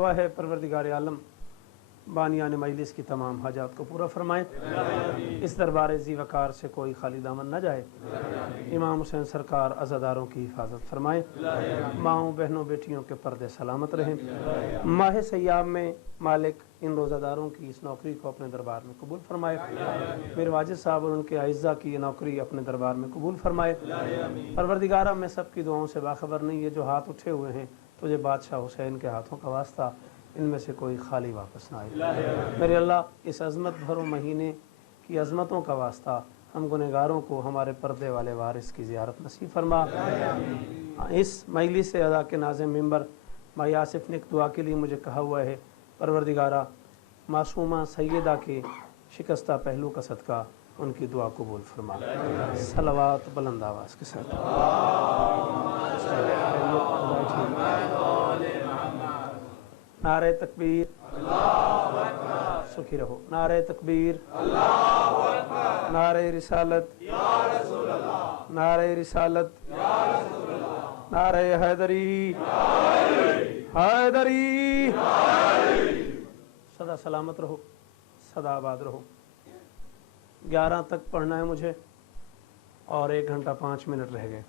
दुआ है परवरदिगार आलम बानियान मजलिस की तमाम हाजात को पूरा फरमाएँ, इस दरबार ज़ी वक़ार से कोई खाली दामन न जाए, इमाम हुसैन सरकार अज़ादारों की हिफाजत फरमाएँ, माओं बहनों बेटियों के पर्दे सलामत रहें। माह सयाम में मालिक इन रोज़ादारों की इस नौकरी को अपने दरबार में कबूल फरमाए, मेरे वाजिद साहब और उनके आइज़ा की नौकरी अपने दरबार में कबूल फरमाए। परवरदिगारा मैं सब की दुआओं से बाखबर नहीं, ये जो हाथ उठे हुए हैं तुझे बादशाह हुसैन के हाथों का वास्ता, इनमें से कोई खाली वापस ना आए। मेरे अल्लाह इस अज़मत भरो महीने की अज़मतों का वास्ता हम गुनहगारों को हमारे पर्दे वाले वारिस की ज़ियारत नसीब फरमा। इस मजलिस से अदा के नाज़िम मिंबर भाई आसिफ ने एक दुआ के लिए मुझे कहा हुआ है, परवरदिगारा मासूमा सैयदा के शिकस्ता पहलू का सदका उनकी दुआ कबूल फरमा। सलवात बुलंद आवाज़ के साथ। नारे तकबीर, सुखी रहो। नारे तकबीर, नारे रिसालत, नारे रिसालत, नारे हैदरी, हैदरी। सदा सलामत रहो, सदा आबाद रहो। 11 तक पढ़ना है मुझे और 1 घंटा 5 मिनट रह गए।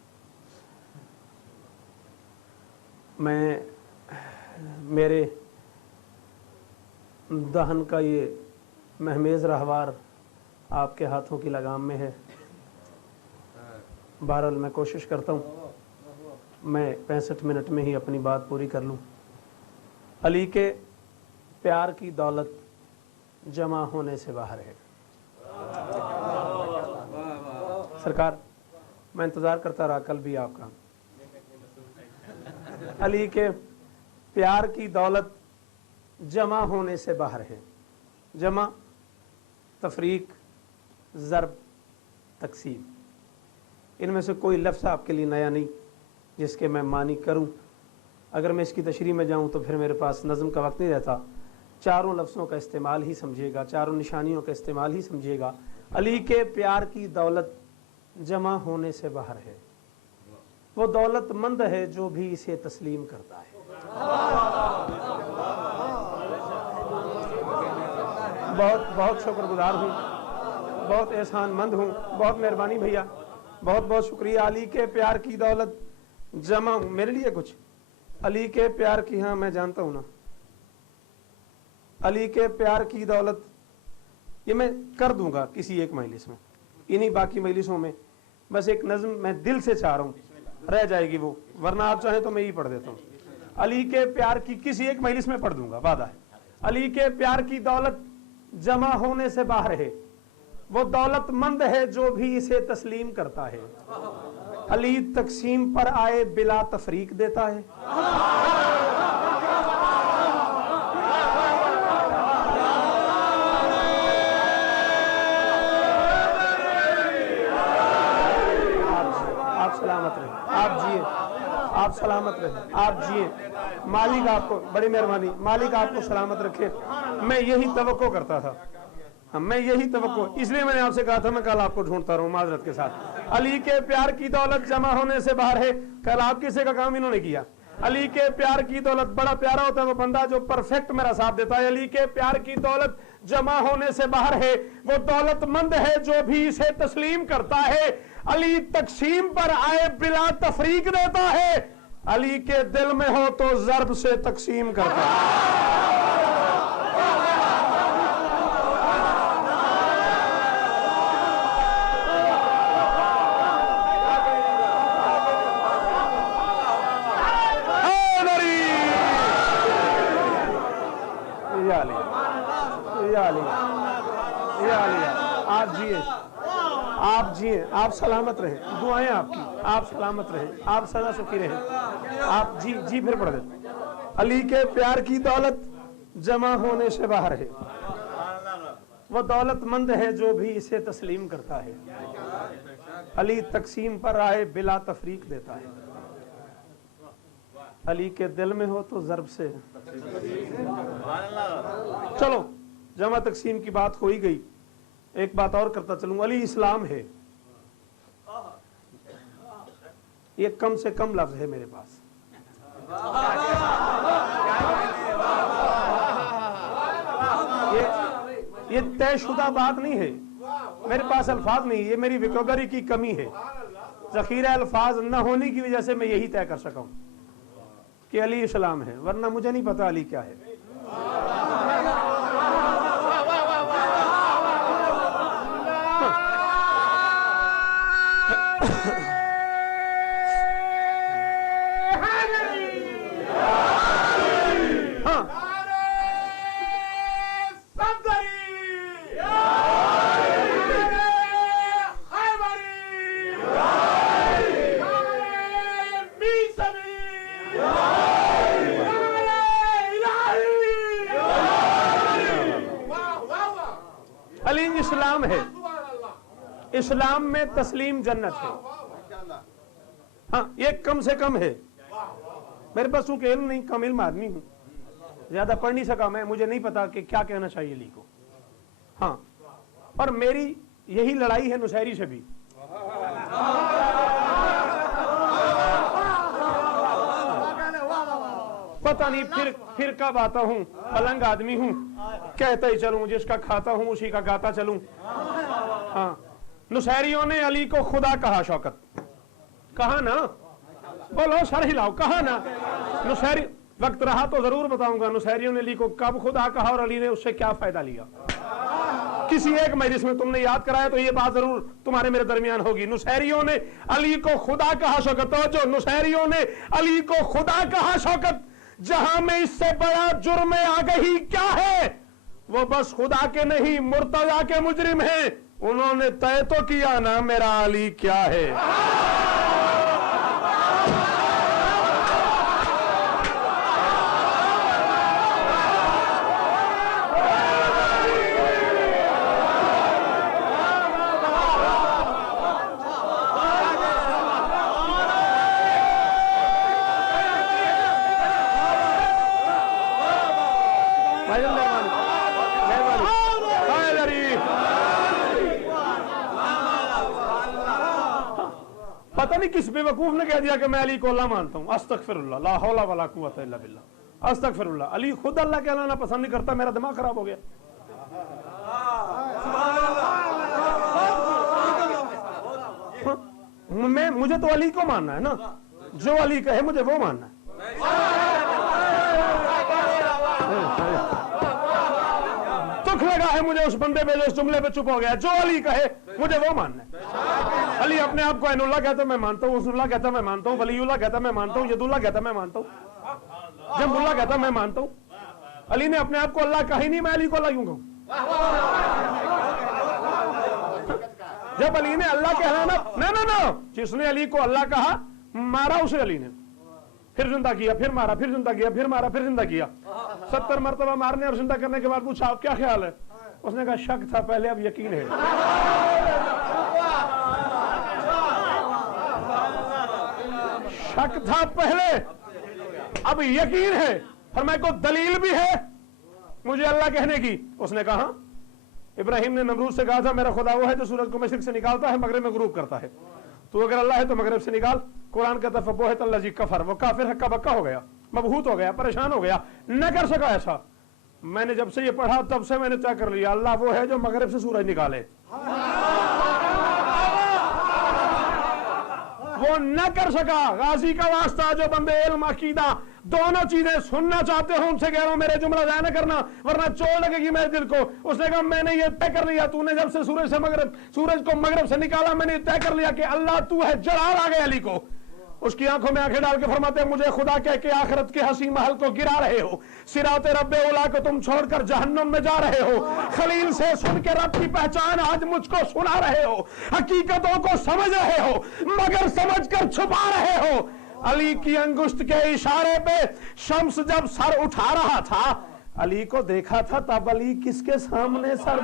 मेरे दहन का ये महमेज रहवार आपके हाथों की लगाम में है। बहरहाल मैं कोशिश करता हूँ मैं 65 मिनट में ही अपनी बात पूरी कर लूँ। अली के प्यार की दौलत जमा होने से बाहर है। सरकार मैं इंतज़ार करता रहा कल भी आपका। अली के प्यार की दौलत जमा होने से बाहर है। जमा तफरीक, ज़रब, तकसीम, इनमें से कोई लफ्ज़ आपके लिए नया नहीं जिसके मैं मानी करूं। अगर मैं इसकी तशरीह में जाऊं तो फिर मेरे पास नज़म का वक्त नहीं रहता। चारों लफ्ज़ों का इस्तेमाल ही समझिएगा, चारों निशानियों का इस्तेमाल ही समझिएगा। अली के प्यार की दौलत जमा होने से बाहर है। वो दौलतमंद है जो भी इसे तस्लीम करता है। बहुत बहुत शुक्रगुजार हूँ, बहुत एहसानमंद हूँ। बहुत मेहरबानी भैया, बहुत बहुत शुक्रिया। अली के प्यार की दौलत जमा, मेरे लिए कुछ अली के प्यार की, हाँ मैं जानता हूँ ना, अली के प्यार की दौलत ये मैं कर दूंगा किसी एक मजलिस में, इन्हीं बाकी मजलिसों में। बस एक नज़म मैं दिल से चाह रहा हूँ, रह जाएगी वो, वरना आप चाहें तो मैं ही पढ़ देता हूँ। अली के प्यार की किसी एक मजलिस में पढ़ दूंगा, वादा है। अली के प्यार की दौलत जमा होने से बाहर है। वो दौलतमंद है जो भी इसे तस्लीम करता है। अली तकसीम पर आए बिला तफरीक देता है। आप सलामत रहे, आप जिए, आप सलामत रहे, आप जिए। मालिक आपको, बड़ी मेहरबानी, मालिक आपको सलामत रखे। मैं यही तवक्को करता था, मैं यही तवक्को, इसलिए मैंने आपसे कहा था मैं कल आपको ढूंढता रहूं माजरत के साथ। अली के प्यार की दौलत जमा होने से बाहर है। कल आप किसी का काम इन्होंने किया। अली के प्यार की दौलत, बड़ा प्यारा होता है वो बंदा जो परफेक्ट मेरा साथ देता है। अली के प्यार की दौलत जमा होने से बाहर है। वो दौलतमंद है जो भी इसे तस्लीम करता है। अली तकसीम पर आए बिला तफरीक देता है। अली के दिल में हो तो ज़र्ब से तकसीम करता है। आप जिए, आप जिए, आप सलामत रहे, दुआएं आपकी, आप सलामत रहे, आप सदा सुखी रहे। आप जी जी फिर पढ़ देते। अली के प्यार की दौलत जमा होने से बाहर है। वो दौलतमंद है जो भी इसे तस्लीम करता है। अली तकसीम पर आए बिला तफरीक देता है। अली के दिल में हो तो ज़र्ब से। चलो जमा तकसीम की बात हो ही गई, एक बात और करता चलूं। अली इस्लाम है, ये कम से कम लफ्ज है मेरे पास। ये तयशुदा बात नहीं है, मेरे पास अल्फाज नहीं, ये मेरी विकोगरी की कमी है। जखीरा अल्फाज न होने की वजह से मैं यही तय कर सका हूं कि अली इस्लाम है, वरना मुझे नहीं पता अली क्या है। अली इस्लाम है, इस्लाम में तस्लीम जन्नत है। हाँ, ये कम से कम है। मेरे पास चूंकि इल्म नहीं, कम इल्म आदमी हूं, ज्यादा पढ़ नहीं सका मैं, मुझे नहीं पता कि क्या कहना चाहिए अली को। हाँ, और मेरी यही लड़ाई है नुसैरी से भी। पता नहीं फिर कब आता हूं, पलंग आदमी हूं, कहता ही चलूं, जिसका खाता हूं उसी का गाता चलूं। हाँ, नुसैरियों ने अली को खुदा कहा। शौकत कहा ना, बोलो सर हिलाओ, कहा ना। नुसैरी, वक्त रहा तो जरूर बताऊंगा नुसैरियों ने अली को कब खुदा कहा और अली ने उससे क्या फायदा लिया। किसी एक मजलिस में तुमने याद कराया तो ये बात जरूर तुम्हारे मेरे दरमियान होगी। नुसैरियों ने अली को खुदा कहा। शौकत तो जो नुसैरियों ने अली को खुदा कहा। शौकत, जहां में इससे बड़ा जुर्म आगही क्या है। वो बस खुदा के नहीं, मुर्तजा के मुजरिम हैं। उन्होंने तय तो किया ना मेरा अली क्या है। पता नहीं किस बेवकूफ ने कह दिया कि मैं अली को अल्लाह मानता हूं। अस्तगफिरुल्लाह, ला हौला वला कुव्वता इल्ला बिल्लाह। अस्तगफिरुल्लाह, अली खुद अल्लाह कहलाना पसंद नहीं करता। मेरा दिमाग खराब हो गया। मुझे तो अली को मानना है ना, जो अली कहे मुझे वो मानना है। दुख लगा है मुझे उस बंदे पे जो इस जुमले पे चुप हो गया। जो अली कहे मुझे वो मानना है। अली अपने आप को ऐनुल्लाह कहता मैं मानता हूँ, उसुल्लाह कहता मैं मानता हूँ, वलीउल्लाह कहता मैं मानता हूँ, यदुल्लाह कहता मैं मानता हूँ, जम्बुल्लाह कहता मैं मानता हूँ। अली ने अपने आप को अल्लाह कहा ही नहीं, मैं अली को अल्लाह यूं कहूं। जब अली ने अल्लाह कहना ना, जिसने अली को अल्लाह कहा, मारा उसे अली ने, फिर जिंदा किया, फिर मारा, फिर जिंदा किया, फिर मारा, फिर जिंदा किया। 70 मरतबा मारने और जिंदा करने के बाद पूछा आप क्या ख्याल है। उसने कहा शक था पहले, अब यकीन है। शक था पहले, अब यकीन है। फरमाया को दलील भी है मुझे अल्लाह कहने की। उसने कहा इब्राहिम ने नमरूद से कहा था मेरा खुदा वो है जो सूरज को मशरिक से निकालता है, मगरिब में गुरूब करता है। तो अगर अल्लाह है तो मगरिब से निकाल। कुरान कहता है फबोहत अल्लाजी कफर, वो काफिर हक्का बक्का हो गया, मबहूत हो गया, परेशान हो गया, न कर सका ऐसा। मैंने जब से ये पढ़ा तब से मैंने तय कर लिया अल्लाह वो है जो मगरिब से सूरज निकाले। वो न कर सका। गाजी का वास्ता, जो बंदे इल्म अकीदा दोनों चीजें सुनना चाहते हो उनसे कह रहा हूं मेरे जुमला जाया न करना, वरना चोट लगेगी मेरे दिल को। उसने कहा मैंने ये तय कर लिया, तूने जब से सूरज को मगरिब से निकाला, मैंने तय कर लिया कि अल्लाह तू है। जलाल आ गए अली को। उसकी आंखों में आंखें डाल के फरमाते हैं मुझे खुदा कह के आखिरत के हसी महल को गिरा रहे हो, सिराते रब्बे उला को तुम छोड़कर जहन्नम में जा रहे हो, खलील से सुन के रब की पहचान आज मुझको सुना रहे हो, हकीकतों को समझ रहे हो मगर समझकर छुपा रहे हो। अली की अंगुष्ठ के इशारे पे शम्स जब सर उठा रहा था, अली को देखा था, तब अली किसके सामने सर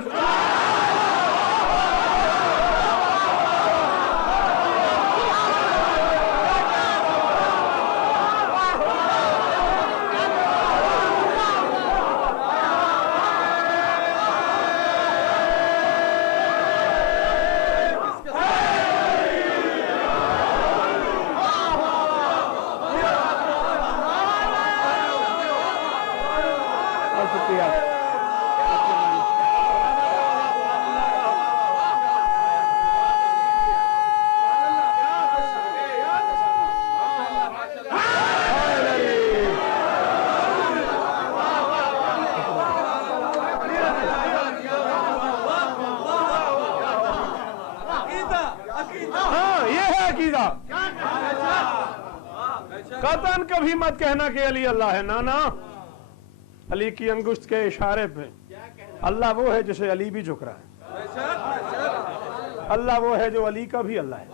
अबदन कभी मत कहना कि अली अल्लाह है। ना ना, अली की अंगुष्ठ के इशारे पे अल्लाह वो है जिसे अली भी झुक रहा है। अल्लाह वो है जो अली का भी अल्लाह है।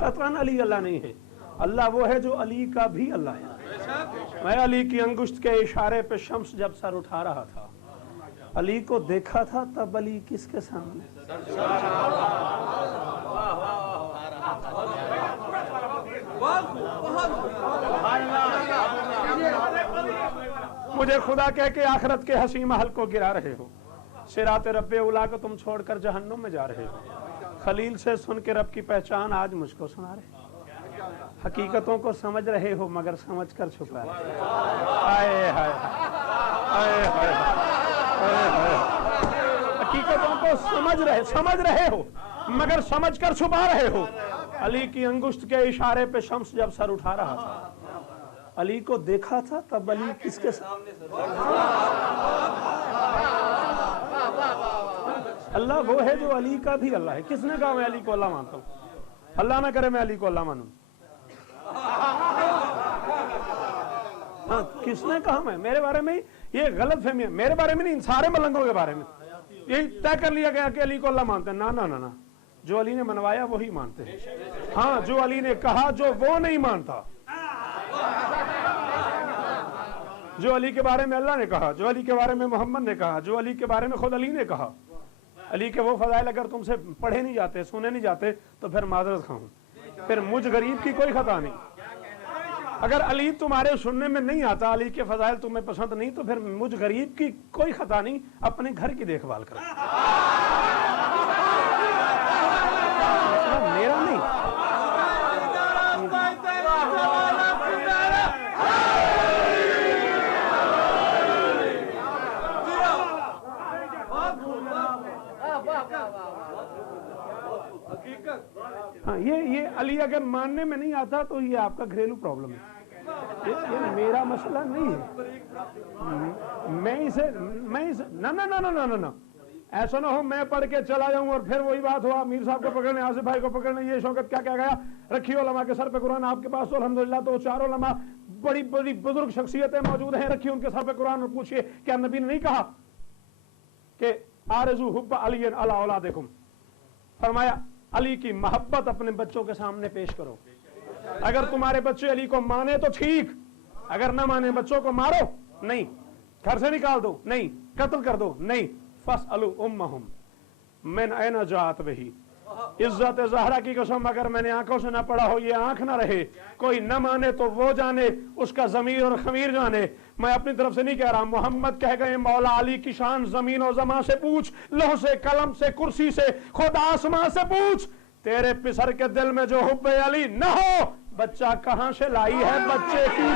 कतरन अली अल्लाह नहीं है, अल्लाह वो है जो अली का भी अल्लाह है। मैं अली की अंगुष्ठ के इशारे पे शम्स जब सर उठा रहा था, अली को देखा था, तब अली किसके सामने? मुझे खुदा कह के आखिरत के हसी महल को गिरा रहे हो, सिरात रब्बे उला को तुम छोड़कर जहन्नुम में जा रहे हो। खलील से सुन के रब की पहचान आज मुझको सुना रहे, हकीकतों को समझ रहे हो मगर समझ कर छुपा रहे। हाय हाय हाय हाय, हकीकतों को समझ रहे हो मगर समझ कर छुपा रहे हो। अली की अंगुष्ठ के इशारे पे शम्स जब सर उठा रहा था, अली को देखा था, तब अली किसके सामने? अल्लाह वो है जो अली का भी अल्लाह है। किसने कहा मैं अली को अल्लाह मानता हूँ? अल्लाह ना करे मैं अली को अल्लाह मानूं। हाँ, किसने कहा? मैं, मेरे बारे में ये गलत फहमी है, मेरे बारे में नहीं, सारे मलंगों के बारे में यही तय कर लिया गया कि अली को अल्लाह मानते हैं। ना ना ना ना, जो अली ने मनवाया वही मानते हैं। हाँ, जो अली ने कहा जो वो नहीं मानता। जो अली के बारे में अल्लाह ने कहा, जो अली के बारे में मोहम्मद ने कहा, जो अली के बारे में खुद अली ने कहा, अली के वो फजाइल अगर तुमसे पढ़े नहीं जाते, सुने नहीं जाते, तो फिर माजरत खाऊं, फिर मुझ गरीब की कोई खता नहीं। अगर अली तुम्हारे सुनने में नहीं आता, अली के फजाइल तुम्हें पसंद नहीं, तो फिर मुझ गरीब की कोई खता नहीं, अपने घर की देखभाल करो, मेरा नहीं। हाँ, ये अली अगर मानने में नहीं आता तो ये आपका घरेलू प्रॉब्लम है, ये मेरा मसला नहीं है। मैं इसे ना ना ना ना ना ना ना, ऐसा ना हो मैं पढ़ के चला जाऊं और फिर वही बात हो, मीर साहब को पकड़ने, आसिफ भाई को पकड़ने, ये शौकत क्या क्या गया, रखिए उलमा के सर पे कुरान आपके पास तो अल्हम्दुलिल्लाह, तो चार उलमा बड़ी बड़ी बुजुर्ग शख्सियतें मौजूद हैं, रखिए उनके सर पे कुरान और पूछिए क्या नबी ने नहीं कहा कि आरज़ू हुब्ब अली अला औलादिकुम? फरमाया अली की मोहब्बत अपने बच्चों के सामने पेश करो। अगर तुम्हारे बच्चे अली को माने तो ठीक, अगर ना माने बच्चों को मारो नहीं, घर से निकाल दो नहीं, कत्ल कर दो नहीं। फसअलू उम्महुम मिन ऐन जात वही, इज्जत ज़हरा की कसम अगर मैंने आंखों से ना पढ़ा हो, ये आंख ना रहे, कोई न माने तो वो जाने, उसका जमीर और खमीर जाने। मैं अपनी तरफ से नहीं कह रहा, मोहम्मद कह गए मौला अली की शान जमीन और जमा से पूछ, लौह से, कलम से, कुर्सी से, खुद आसमां से पूछ। तेरे पिसर के दिल में जो हुब्बे अली न हो, बच्चा कहां से लाई है बच्चे की?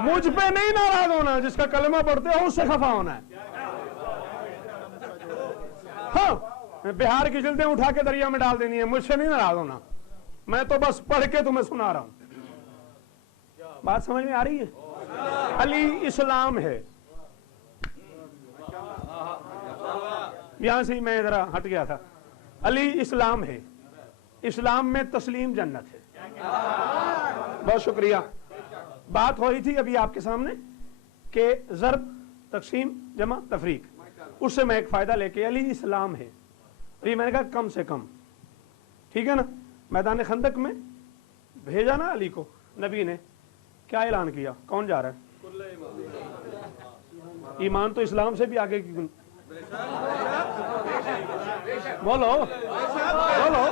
मुझ पे नहीं नाराज होना, जिसका कलमा पढ़ते हो उससे खफा होना है। हाँ, बिहार की जिल्दें उठा के दरिया में डाल देनी है, मुझसे नहीं नाराज होना, मैं तो बस पढ़ के तुम्हें सुना रहा हूं। बात समझ में आ रही है? अली इस्लाम है। यहां से ही मैं जरा हट गया था। अली इस्लाम है, इस्लाम में तस्लीम जन्नत है। बहुत शुक्रिया। बात हो रही थी अभी आपके सामने कि ज़र्ब, तकसीम, जमा, तफरीक, उससे मैं एक फायदा लेके अली इस्लाम है, और ये मैंने कहा कम से कम, ठीक है ना। मैदान खंदक में भेजा ना अली को नबी ने, क्या ऐलान किया? कौन जा रहा है? ईमान तो इस्लाम से भी आगे की। बोलो बोलो।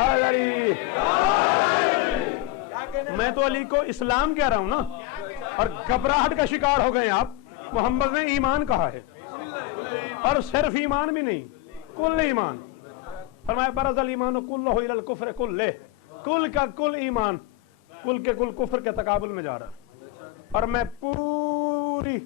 अली, मैं तो अली को इस्लाम कह रहा हूं ना, और घबराहट का शिकार हो गए आप। मोहम्मद ने ईमान कहा है, और सिर्फ ईमान भी नहीं, कुल ईमान। फरमाया बरज़ल ईमान कुल्लुहु इलल कुफ्र कुल्लिह, कुल का कुल ईमान कुल के कुल कुफ्र के तकाबुल में जा रहा है। और मैं पूरी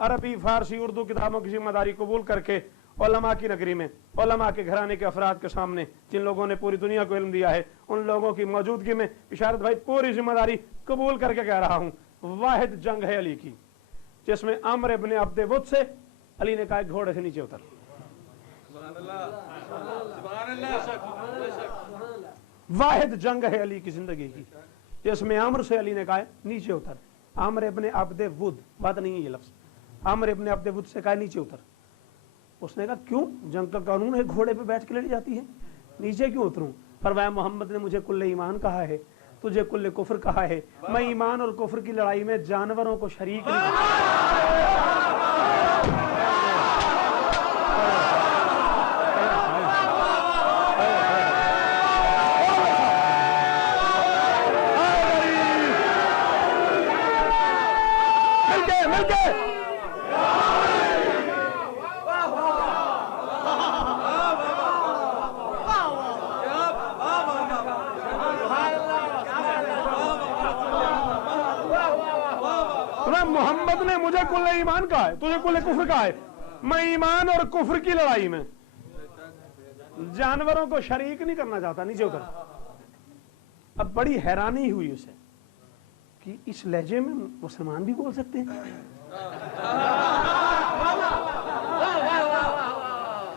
अरबी फारसी उर्दू किताबों की जिम्मेदारी कबूल करके उलमा की नगरी में उलमा के घराने के अफराद के सामने जिन लोगों ने पूरी दुनिया को इल्म दिया है उन लोगों की मौजूदगी में इशारत भाई पूरी जिम्मेदारी कबूल करके कह रहा हूं, वाहिद जंग है अली की जिसमें अम्र इब्ने अब्द वुद से अली ने कहा घोड़े से नीचे उतर। वाहिद जंग है अली की जिंदगी की जिसमें अम्र से अली ने कहा नीचे उतर। अम्र इब्ने अब्द वुद, बात नहीं है ये लफ्ज, अम्र इब्ने अब्द वुद से कहा नीचे उतर। उसने कहा क्यों, जंग का कानून है, घोड़े पे बैठ के लड़ी जाती है, नीचे क्यों उतरूं? फरमाया मोहम्मद ने मुझे कुल्ले ईमान कहा है, तुझे कुल्ले कुफ्र कहा है। मैं ईमान और कुफ्र की लड़ाई में जानवरों को शरीक नहीं। मोहम्मद ने मुझे कुल्ले ईमान कहा है, तुझे कुल्ले कुफ्र कहा है। मैं ईमान और कुफ्र की लड़ाई में जानवरों को शरीक नहीं करना चाहता, नीचे उतर। अब बड़ी हैरानी हुई उसे कि इस लहजे में मुसलमान भी बोल सकते हैं।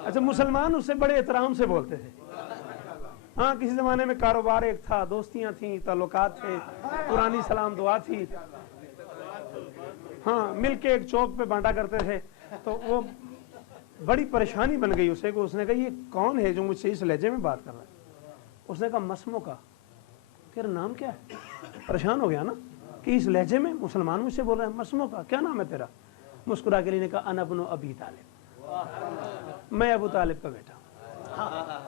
अच्छा, मुसलमान उससे बड़े एहतराम से बोलते थे। हाँ, किसी जमाने में कारोबार एक था, दोस्तियां थी, ताल्लुकात थे, पुरानी सलाम दुआ थी, हाँ, मिलके एक चौक पे बांटा करते थे। तो वो बड़ी परेशानी बन गई उसे को। उसने कहा ये कौन है जो मुझसे इस लहजे में बात कर रहा है? उसने कहा मसमो का। तेरा नाम क्या है? परेशान हो गया ना कि इस लहजे में मुसलमान मुझसे बोल रहा है। मसमो का, क्या नाम है तेरा? मुस्कुरा के लिए ने कहा अना इब्नु अबी तालिब, मैं अबू तालिब का बेटा।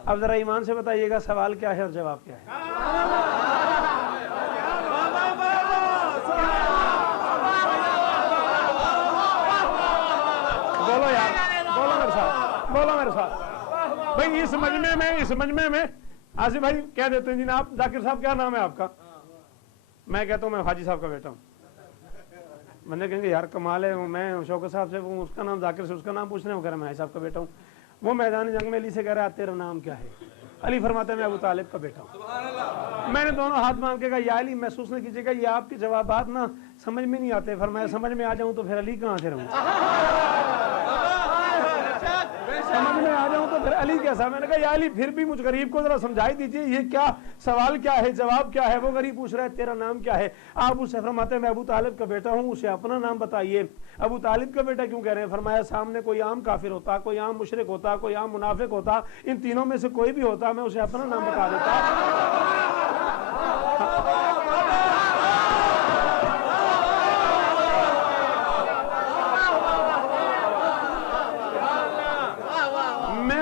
अब जरा ईमान से बताइएगा सवाल क्या है और जवाब क्या है? बोलो यार, बोलो मेरे साथ, बोलो मेरे साथ भाई। इस मजमे में आसिफ भाई कह देते हैं जी आप जाकिर साहब क्या नाम है आपका? मैं कहता हूँ मैं हाजी साहब का बेटा हूँ। मैंने कहेंगे यार कमाल है, मैं शौकत साहब से वो उसका नाम जाकिर से उसका नाम पूछ रहे हैं, वो कह रहा मैं हाजी साहब का बेटा हूँ। वो मैदान जंग में अली से कह रहा है तेरा नाम क्या है? अली फरमाते मैं अबू तालिब का बेटा हूँ। मैंने दोनों हाथ मांग के कहा या अली महसूस नहीं कीजिएगा ये आपके जवाबात ना समझ में नहीं आते। फरमाया समझ में आ जाऊं तो फिर अली कहाँ से रहूं? समझ में आ जाऊं तो फिर अली कैसा? मैंने कहा या अली फिर भी मुझ गरीब को जरा समझाई दीजिए ये क्या सवाल क्या है, जवाब क्या है? वो गरीब पूछ रहा है तेरा नाम क्या है? आप उससे फरमाते मैं अबू तालिब का बेटा हूँ, उसे अपना नाम बताइए। अबू तालिब का बेटा क्यों कह रहे हैं? फरमाया सामने कोई आम काफिर होता, कोई आम मुशरिक होता, कोई आम मुनाफिक होता, इन तीनों में से कोई भी होता, मैं उसे अपना नाम बता देता।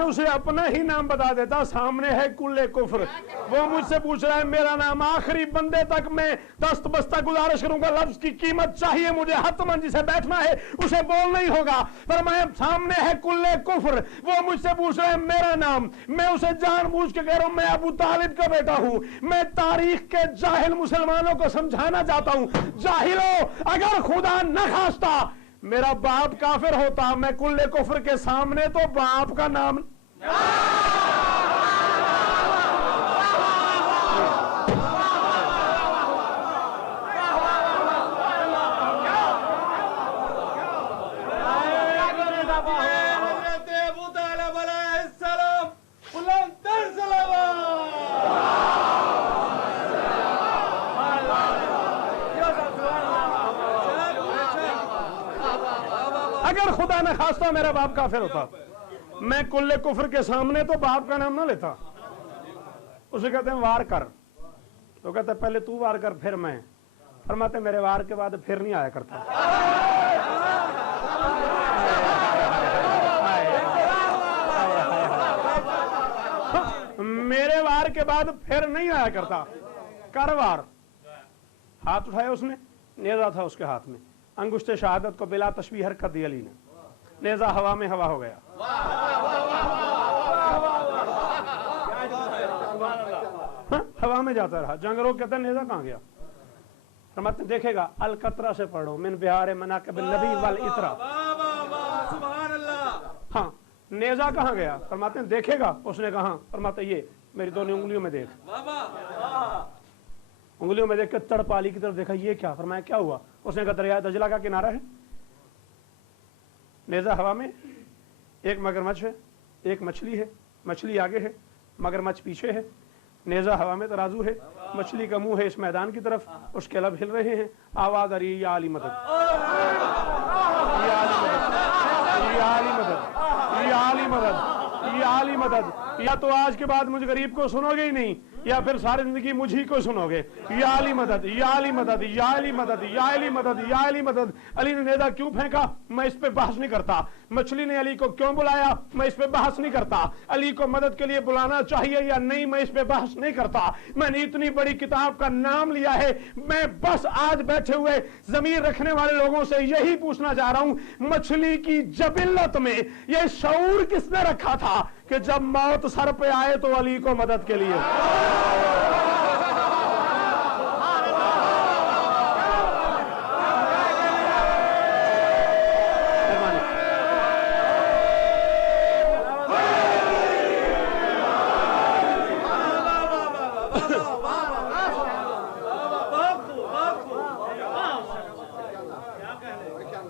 उसे अपना ही नाम बता देता। सामने है कुल्ले कुफ्र, वो मुझसे पूछ रहा है मेरा नाम। आखिरी बंदे तक मैं दस्त बस्ता गुजारिश करूंगा, लफ्ज की कीमत चाहिए मुझे, हतमन जिसे बैठना है उसे बोलना ही होगा। पर मैं सामने है कुल्ले कुफ्र, वो मुझसे पूछ रहा है मेरा नाम। मैं उसे जानबूझ के कह रहा हूं मैं अबू तालिब का बेटा हूं। मैं तारीख के जाहिल मुसलमानों को समझाना चाहता हूं, जाहिलो अगर खुदा न खास्ता मेरा बाप काफिर होता, मैं कुल्ले कुफ्र के सामने तो बाप का नाम अगर खुदा न खास्ता मेरा बाप काफिर होता, मैं कुल्ले कुफ्र के सामने तो बाप का नाम ना लेता। उसे कहते हैं वार कर, तो कहते हैं पहले तू वार कर फिर मैं। फरमाते मेरे वार के बाद फिर नहीं आया करता। मेरे वार के बाद फिर नहीं आया करता। कर वार। हाथ उठाया उसने, नेजा था उसके हाथ में, अंगुष्ठे शहादत को बिला तशबीह हरकत दी अली ने, नेजा हवा में हवा हो गया। हाँ? हवा में जाता रहा। जंगरों कहते हैं नेजा कहाँ गया? फरमाते देखेगा अल कतरा से पढ़ो मिन बिहार मनाकिब नबी वल इतरा। हाँ, नेजा कहाँ गया? फरमाते देखेगा। उसने कहा, फरमाते ये मेरी दोनों उंगलियों में देख। उंगलियों में देख कर तड़पाली की तरफ देखा, ये क्या? फरमाया क्या हुआ? उसने कहा दरिया दजला का किनारा है। नेजा हवा में, एक मगरमच्छ है, एक मछली है, मछली आगे है, मगरमच्छ पीछे है। नेजा हवा में तराजू है, मछली का मुंह है इस मैदान की तरफ, उसके लब हिल रहे हैं, आवाज आ रही है या अली मदद, या अली मदद, या अली मदद, या अली मदद, या अली मदद। या तो आज के बाद मुझ गरीब को सुनोगे ही नहीं, या फिर सारी जिंदगी मुझी को सुनोगे। या अली मदद, या अली मदद, या अली मदद, या अली मदद, या अली मदद। अली ने नेजा क्यों फेंका? मैं इस पे बहस नहीं करता। मछली ने अली को क्यों बुलाया? मैं इस पे बहस नहीं करता। अली को मदद के लिए बुलाना चाहिए या नहीं, मैं इस पे बहस नहीं करता। मैंने इतनी बड़ी किताब का नाम लिया है, मैं बस आज बैठे हुए जमीर रखने वाले लोगों से यही पूछना चाह रहा हूं, मछली की जबिल्लत में यह शऊर किसने रखा था कि जब मौत सर पे आए तो अली को मदद के लिए?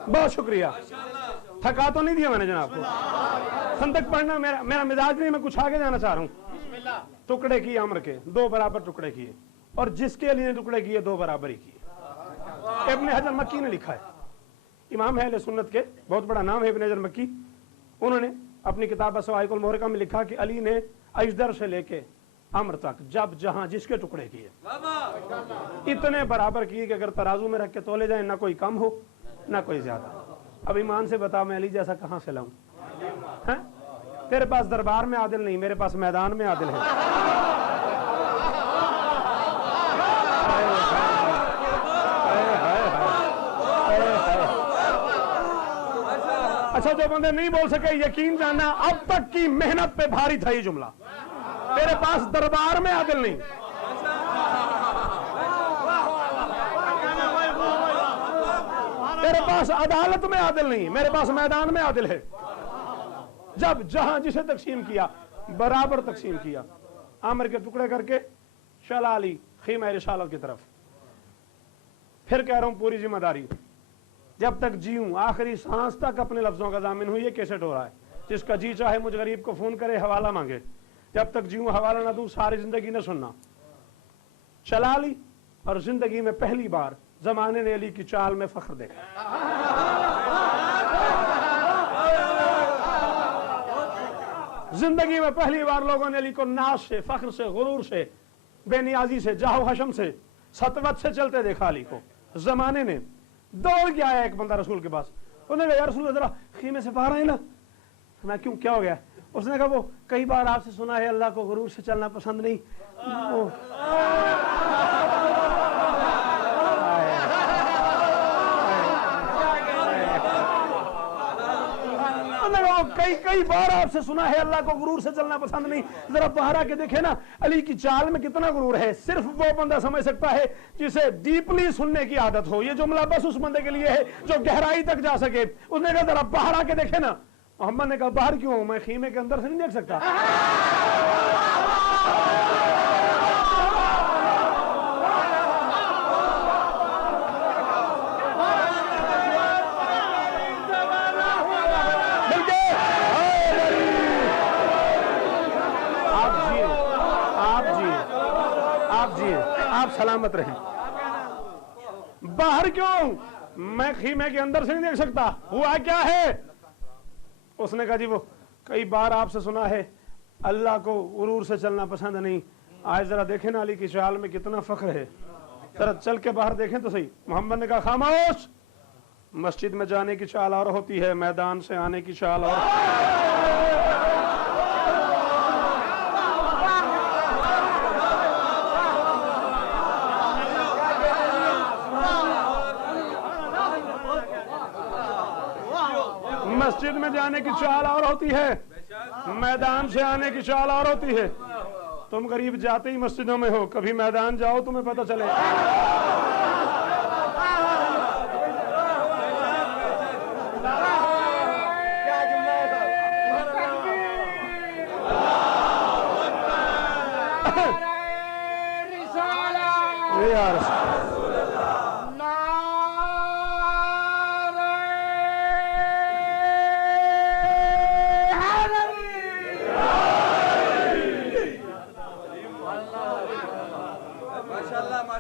बहुत शुक्रिया। थका तो नहीं दिया मैंने जनाब को? खंदक पढ़ना मेरा मिजाज नहीं, मैं कुछ आगे जाना चाह रहा हूं। टुकड़े किए अम्र के, 2 बराबर टुकड़े किए, और जिसके लिए टुकड़े किए 2 बराबर ही किए। इब्न हजर मक्की ने लिखा है, इमाम है अहले सुन्नत के, बहुत बड़ा नाम है इब्न हजर मक्की। उन्होंने अपनी किताब अस्वाइकुल मुहर्रका में लिखा कि अली ने अजदर से लेके अम्र तक जब जहां जिसके टुकड़े किए इतने बराबर किए कि अगर तराजू में रख के तोले जाए ना कोई कम हो ना कोई ज्यादा। अब ईमान से बता, मैं अली जैसा कहां से लाऊं? तेरे पास दरबार में आदिल नहीं, मेरे पास मैदान में आदिल है। अच्छा, जो बंदे नहीं बोल सके, यकीन जानना अब तक की मेहनत पे भारी था ये जुमला। तेरे पास दरबार में आदिल नहीं, तेरे पास अदालत में आदिल नहीं, मेरे पास मैदान में आदिल है। जब जहां जिसे तकसीम किया बराबर तकसीम किया। आमिर के टुकड़े करके चला अली खीमा रिसालत की तरफ। फिर कह रहा हूं पूरी जिम्मेदारी, जब तक जीऊं आखिरी सांस तक अपने लफ्जों का जामिन हूं। ये कैसेट हो रहा है, जिसका जी चाहे मुझ गरीब को फोन करे, हवाला मांगे। जब तक जीऊं हवाला ना दूं, सारी जिंदगी न सुनना। चला अली, और जिंदगी में पहली बार जमाने ने अली की चाल में फख्र देखा। जिंदगी में पहली बार लोगों ने अली को नाज से, फख्र से, गुरूर से, बेनियाजी से, जाहो हशम से, सतवत से चलते देखा। अली को जमाने ने दौड़ के आया एक बंदा रसूल के पास। उसने कहा, यार रसूल जरा खीमे से बाहर आए ना। मैं क्यों, क्या हो गया? उसने कहा, वो कई बार आपसे सुना है अल्लाह को गुरूर से चलना पसंद नहीं। कई बार आपसे सुना है अल्लाह को गुरूर से चलना पसंद नहीं। जरा बाहर आके देखे ना अली की चाल में कितना गुरूर है। सिर्फ वो बंदा समझ सकता है जिसे डीपली सुनने की आदत हो। ये जुमला बस उस बंदे के लिए है जो गहराई तक जा सके। उसने कहा जरा बाहर आके देखे ना। मोहम्मद ने कहा, बाहर क्यों? मैं खीमे के अंदर से नहीं देख सकता। आप सलामत रहें। बाहर क्यों? मैं खीमे के अंदर से नहीं देख सकता। हुआ क्या है? उसने कहा, जी वो कई बार आपसे सुना है अल्लाह को गुरूर से चलना पसंद नहीं। आज जरा देखें ना अली की चाल में कितना फख्र है। जरा चल के बाहर देखें तो सही। मोहम्मद ने कहा, खामोश। मस्जिद में जाने की चाल और होती है, मैदान से आने की चाल और। मस्जिद में जाने की चाल और होती है, मैदान से आने की चाल और होती है। तुम गरीब जाते ही मस्जिदों में हो, कभी मैदान जाओ तुम्हें पता चले।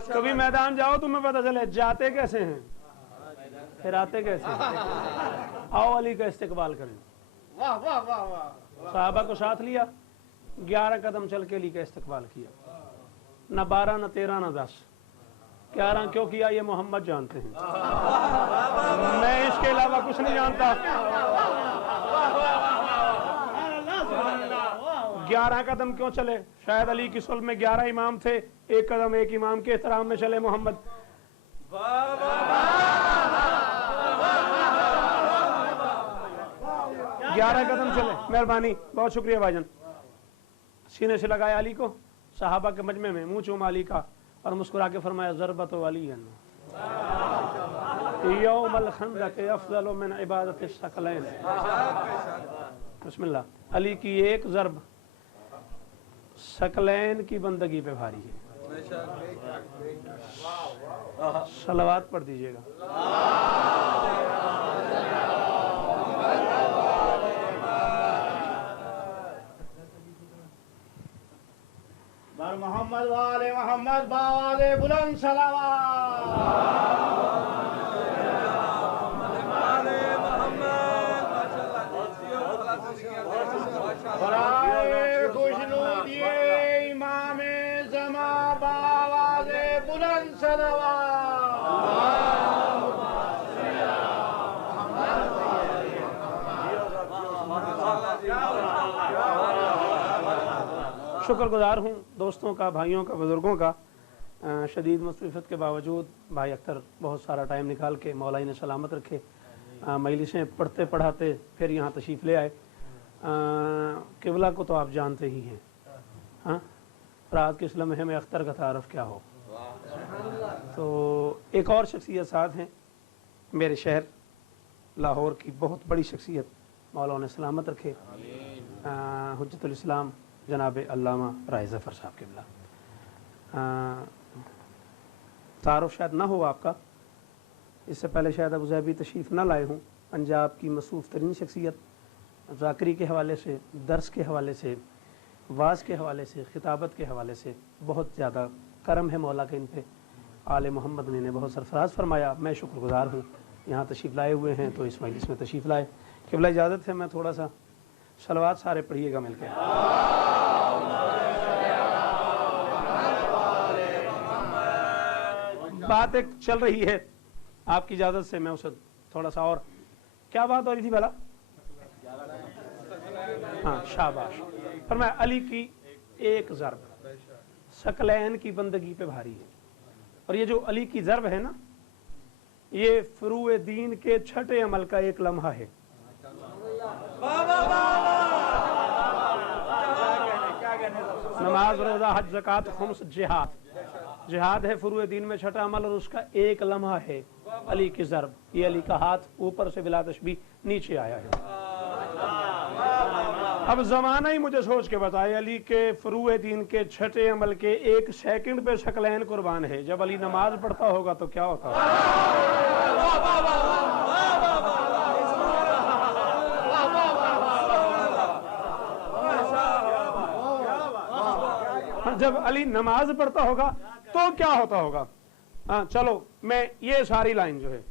कभी मैदान जाओ तुम्हें पता चले जाते कैसे हैं, फिर आते कैसे हैं। आओ अली का इस्तेकबाल करें। वाह वाह वाह वाह। साहबा को साथ लिया, 11 कदम चल के अली का इस्तेकबाल किया। न 12 न 13 न 10, 11 क्यों किया ये मोहम्मद जानते हैं, मैं इसके अलावा कुछ नहीं जानता। 11 कदम क्यों चले, शायद अली की सुल्ह में 11 इमाम थे, एक कदम एक इमाम के एहतराम में चले मोहम्मद। 11 कदम चले, मेहरबानी, बहुत शुक्रिया भाईजान। सीने से लगाया अली को, सहाबा के मजमे में मुंह चूमा अली का और मुस्कुरा के फरमाया ज़रबत वाली यौमल खंदक अफज़ल मिन इबादत सकलैन। बिस्मिल्लाह, अली की एक ज़रब सकलैन की बंदगी पे भारी है। सलावत पढ़ दीजिएगा। मोहम्मद वाले मोहम्मद बावाले बुलंद सलावत। खुशनूदिए इमाम ज़मा बावाले बुलंद सलावत। शुक्रगुजार हूँ दोस्तों का, भाइयों का, बुज़ुर्गों का। शदीद मुस्तफ़त के बावजूद भाई अख्तर बहुत सारा टाइम निकाल के, मौला ने सलामत रखे, मजलिसें पढ़ते पढ़ाते फिर यहाँ तशरीफ़ ले आए। किबला को तो आप जानते ही हैं। हाँ, रात के इस लम्हे में अख्तर का तारफ़ क्या हो। तो एक और शख्सियत साथ हैं, मेरे शहर लाहौर की बहुत बड़ी शख्सियत, मौला ने सलामत रखे, हुज्जतुल इस्लाम जनाब अल्लामा राय ज़फ़र साहब किबला। तारुफ शायद ना हो आपका, इससे पहले शायद अबू ज़हबी तशरीफ़ ना लाए हों। पंजाब की मसूफ़ तरीन शख्सियत, ज़ाकरी के हवाले से, दर्स के हवाले से, वाज़ के हवाले से, खिताबत के हवाले से बहुत ज़्यादा करम है मौला के इन पे। आले मोहम्मद ने बहुत सरफराज फरमाया। मैं शुक्रगुजार हूँ, यहाँ तशरीफ़ लाए हुए हैं तो इस मजलिस में तशरीफ़ लाए। किबला इजाज़त है, मैं थोड़ा सा सलवात सारे पढ़िएगा मिल के। बात एक चल रही है, आपकी इजाज़त से मैं उसे थोड़ा सा और, क्या बात हो रही थी भला? हाँ, शाबाश। पर मैं अली की एक ज़रब सकलैन की बंदगी पे भारी है। और ये जो अली की ज़रब है ना, ये फ़ुरूए दीन के छठे अमल का एक लम्हा है। नमाज, रोज़ा, हज, ज़कात, खुम्स, जिहाद। जिहाद है फ़ुरूए दीन में छठा अमल और उसका एक लम्हा है अली की ज़रब। ये अली का हाथ ऊपर से बिला तशबीह नीचे आया है। अब ज़माना ही मुझे सोच के बताए, अली के फ़ुरूए दीन के छठे अमल के 1 सेकंड पे शकलैन कुर्बान है। जब अली नमाज पढ़ता होगा तो क्या होता होगा? जब अली नमाज पढ़ता होगा तो क्या होता होगा? हाँ, चलो मैं ये सारी लाइन जो है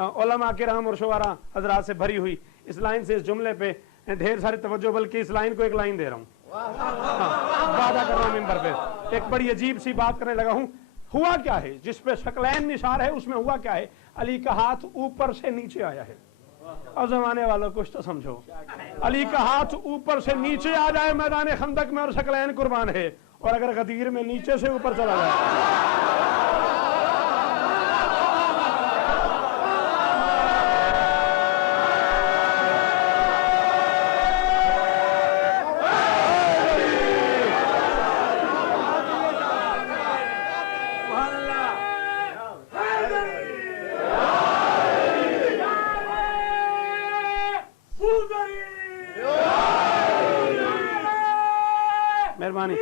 उलमा किराम और शुआरा हजरात से भरी हुई, इस लाइन से, इस जुमले पे ढेर सारी तवज्जो, बल्कि इस लाइन को एक लाइन दे रहा हूँ। वादा कर रहा हूँ मिंबर पे, एक बड़ी अजीब सी बात करने लगा हूँ। हुआ क्या है जिस पे शकलैन निशार है, उसमें हुआ क्या है? अली का हाथ ऊपर से नीचे आया है। और जमाने वालों कुछ तो समझो, अली का हाथ ऊपर से नीचे आ जाए मैदान खंदक में और शकलैन कुर्बान है, और अगर गदीर में नीचे से ऊपर चला जाए मेहरबानी।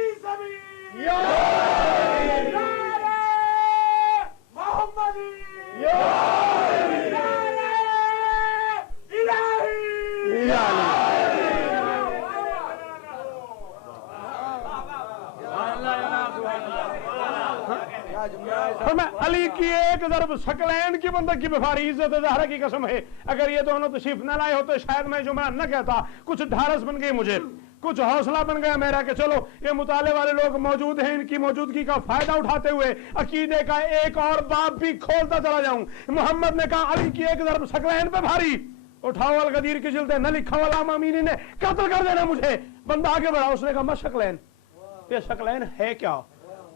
मैं अली की एक ज़रब शकलैन की बंदे की बेफारी इज्जत ज़हरा की कसम है, अगर ये दोनों तशरीफ न लाए हो तो शायद मैं जुमला न कहता। कुछ ढारस बन गई मुझे, कुछ हौसला बन गया मेरा कि चलो ये मुताले वाले लोग मौजूद हैं, इनकी मौजूदगी का फायदा उठाते हुए अकीदे का एक और बाब भी खोलता चला जाऊं। मोहम्मद ने कहा अली की एक ज़रब शकलैन पे भारी, उठाओ अल गदीर की जिल्द न लिखा वाला मामीनी ने कत्ल कर देना मुझे। बंदा आगे बढ़ा, उसने कहा मत शकलैन, ये शकलैन है क्या?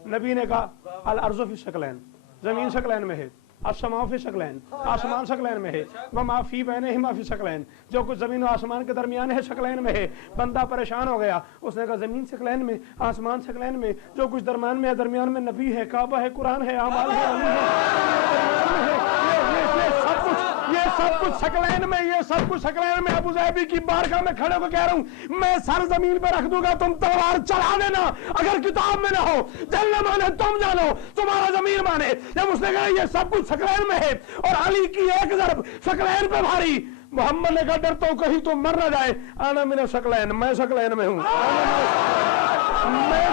नबी ने कहा अल अर्ज़ु फी शकलैन, जमीन शकलैन में है, आसमां फी शकलैन, आसमान शकलैन में है, व मा फी बैनहिमा फी शकलैन, जो कुछ जमीन और आसमान के दरमियान है शकलैन में है। बंदा परेशान हो गया, उसने कहा जमीन शकलैन में, आसमान शकलैन में, जो कुछ दरमियान में है, दरमियान में नबी है, काबा है, कुरान है, अमाल है, ये सब कुछ शकलैन में, ये सब कुछ शकलैन में। अबू ज़हबी की बारगाह में खड़े होकर कह रहा हूं, मैं सर जमीन पर रख दूंगा, तुम तलवार चला देना, अगर किताब में ना हो, दिल न माने तुम जानो, तुम्हारा जमीर माने। जब उसने कहा ये सब कुछ शकलैन में है और अली की एक ज़रब शकलैन पे भारी, मोहम्मद ने कहा डरता हूं कहीं तो मर ना जाए। आना मिन शकलैन, मैं शकलैन में हूं, मैं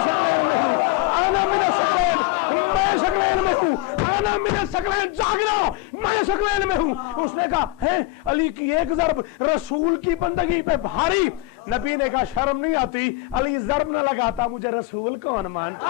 शकलैन में हूं, आना मिन शकलैन, मैं शकलैन में हूं, आना मिन शकलैन, जागना, मैं शकलैन में हूं। उसने कहा है अली की एक ज़रब रसूल की बंदगी पे भारी। नबी ने कहा शर्म नहीं आती, अली ज़रब न लगाता मुझे रसूल कौन मानता?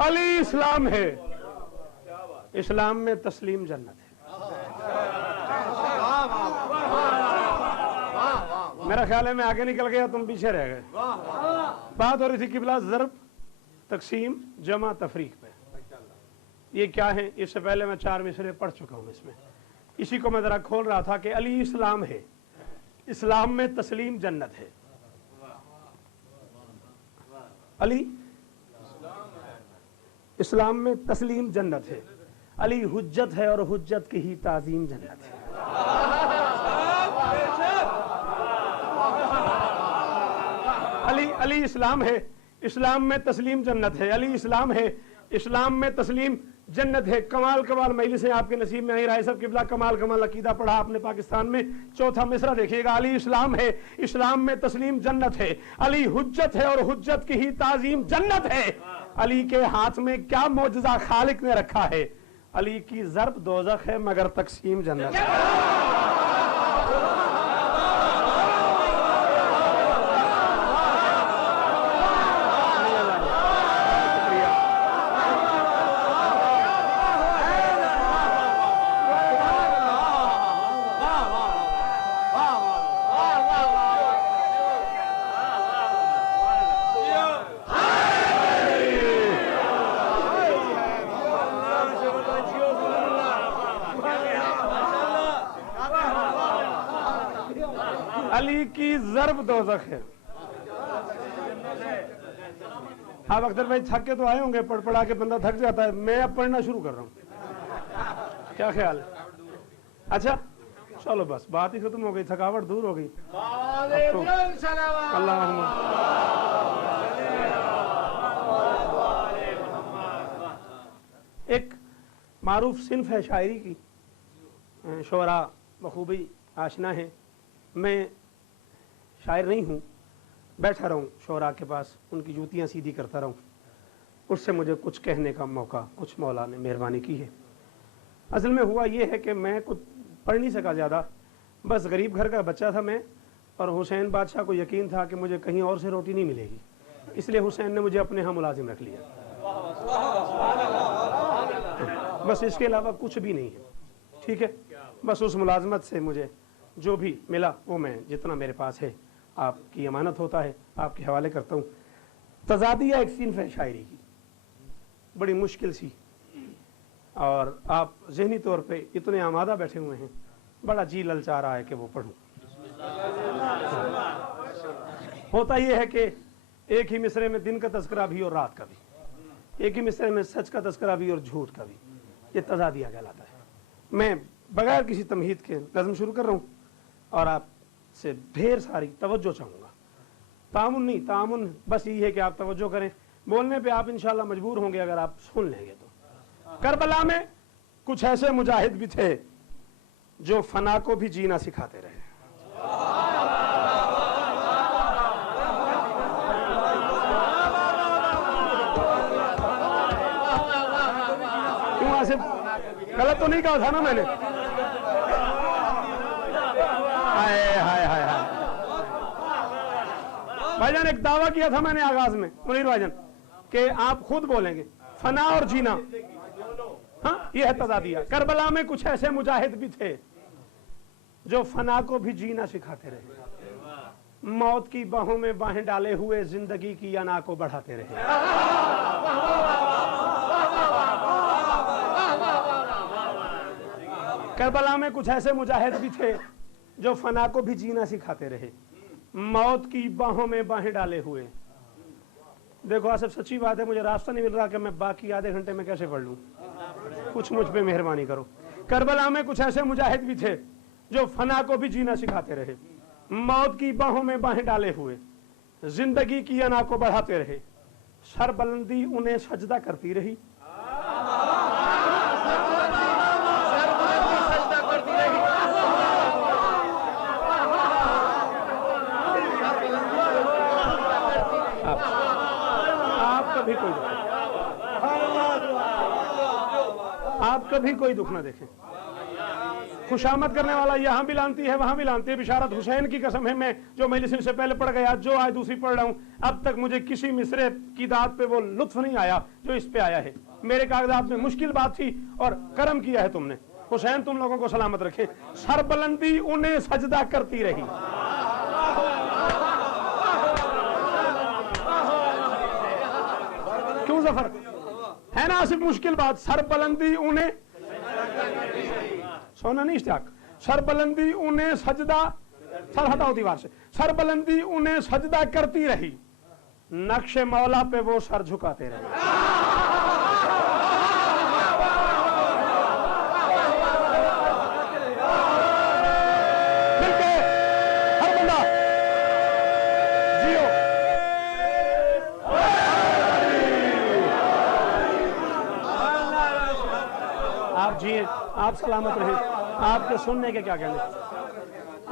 अली इस्लाम है, इस्लाम में तस्लीम जन्नत है। मेरा ख्याल है मैं आगे निकल गया, तुम पीछे रह गए। बात हो रही थी किबला ज़रब तकसीम जमा तफरीक पे, ये क्या है? इससे पहले मैं 4 मिसरे पढ़ चुका हूं इसमें। इसी को मैं जरा खोल रहा था कि अली इस्लाम है, इस्लाम में तस्लीम जन्नत है। अली इस्लाम में तस्लीम जन्नत है, अली हुज्जत है और हुज्जत की ही ताजीम जन्नत है। अली इस्लाम है, इस्लाम में तस्लीम जन्नत है। अली इस्लाम है, इस्लाम में तस्लीम जन्नत है। कमाल कमाल मजलिसें आपके नसीब में आई। राय साहब किबला कमाल कमाल अकीदा पढ़ा आपने पाकिस्तान में। चौथा मिसरा देखिएगा, अली इस्लाम है, इस्लाम में तस्लीम जन्नत है। अली हुज्जत है और हुज्जत की ही ताजीम जन्नत है। अली के हाथ में क्या मौजज़ा खालिक ने रखा है? अली की ज़रब दोज़ख है मगर तकसीम जन्नत है। अली की ज़रब दोज़ख है। आप अख्तर भाई थक के तो आए होंगे, पढ़ पढ़ा के बंदा थक जाता है। मैं अब पढ़ना शुरू कर रहा हूँ, क्या ख्याल है? अच्छा चलो बस बात ही खत्म हो गई, थकावट दूर हो गई। तो अल्लाह एक मारूफ सिन्फ है शायरी की, शोरा बखूबी आशना है। मैं शायर नहीं हूँ, बैठा रहूँ शोरा के पास, उनकी जूतियाँ सीधी करता रहूँ, उससे मुझे कुछ कहने का मौका कुछ मौला ने मेहरबानी की है। असल में हुआ ये है कि मैं कुछ पढ़ नहीं सका ज़्यादा, बस गरीब घर का बच्चा था मैं, और हुसैन बादशाह को यकीन था कि मुझे कहीं और से रोटी नहीं मिलेगी, इसलिए हुसैन ने मुझे अपने यहाँ मुलाजिम रख लिया। बस इसके अलावा कुछ भी नहीं है, ठीक है। बस उस मुलाजमत से मुझे जो भी मिला वो मैं जितना मेरे पास है आपकी अमानत होता है, आपके हवाले करता हूँ। तजादिया एक सिनफ है शायरी की, बड़ी मुश्किल सी, और आप ज़हनी तौर पे इतने आमादा बैठे हुए हैं, बड़ा जी ललचा रहा है कि वो पढ़ूं। होता यह है कि एक ही मिसरे में दिन का तस्करा भी और रात का भी, एक ही मिसरे में सच का तस्करा भी और झूठ का भी, ये तजादिया कहलाता है। मैं बगैर किसी तमहीद के नज़म शुरू कर रहा हूँ और आपसे ढेर सारी तवज्जो चाहूँगा। तामुन नहीं, तामुन बस यही है कि आप तवज्जो करें, बोलने पे आप इंशाल्लाह मजबूर होंगे अगर आप सुन लेंगे तो। करबला में कुछ ऐसे मुजाहिद भी थे जो फना को भी जीना सिखाते रहे। क्यों आसिफ, गलत तो नहीं कहा था ना मैंने? हाय हाय हाय हाय भाईजान, एक दावा किया था मैंने आगाज में मुनीर भाईजान कि आप खुद बोलेंगे फना और जीना। हाँ, ये है तजादिया। करबला में कुछ ऐसे मुजाहिद भी थे जो फना को भी जीना सिखाते रहे, मौत की बाहों में बाहें डाले हुए जिंदगी की अना को बढ़ाते रहे। करबला में कुछ ऐसे मुजाहिद भी थे जो फना को भी जीना सिखाते रहे, मौत की बाहों में बाहें डाले हुए। देखो आसिफ, सच्ची बात है, मुझे रास्ता नहीं मिल रहा कि मैं बाकी आधे घंटे में कैसे पढ़ लूं, कुछ मुझ पे मेहरबानी करो। करबला में कुछ ऐसे मुजाहिद भी थे जो फना को भी जीना सिखाते रहे, मौत की बाहों में बाहें डाले हुए जिंदगी की अना को बढ़ाते रहे। सरबलंदी उन्हें सजदा करती रही, आप कभी कोई दुख ना देखें। खुशामद करने वाला यहाँ भी लानती है, वहां भी लानती है। बिशारत हुसैन की कसम है, मैं जो मजलिस से पहले पढ़ गया, जो आज दूसरी पढ़ रहा हूँ, अब तक मुझे किसी मिसरे की दात पे वो लुत्फ नहीं आया जो इस पे आया है। मेरे कागजात में मुश्किल बात थी और करम किया है तुमने। हुसैन तुम लोगों को सलामत रखे। सरबलंदी उन्हें सजदा करती रही। क्यों जफर, है ना सिर्फ मुश्किल बात? सरबलंदी उन्हें, सोना नहीं इश्तियाक, सरबलंदी उन्हें सजदा, सर हटाओ दीवार से, सरबलंदी उन्हें सजदा करती रही, नक्शे मौला पे वो सर झुकाते रहे। मिलके हर बंदा जियो। आप जिए, आप सलामत रहें। आपके सुनने के क्या कहने,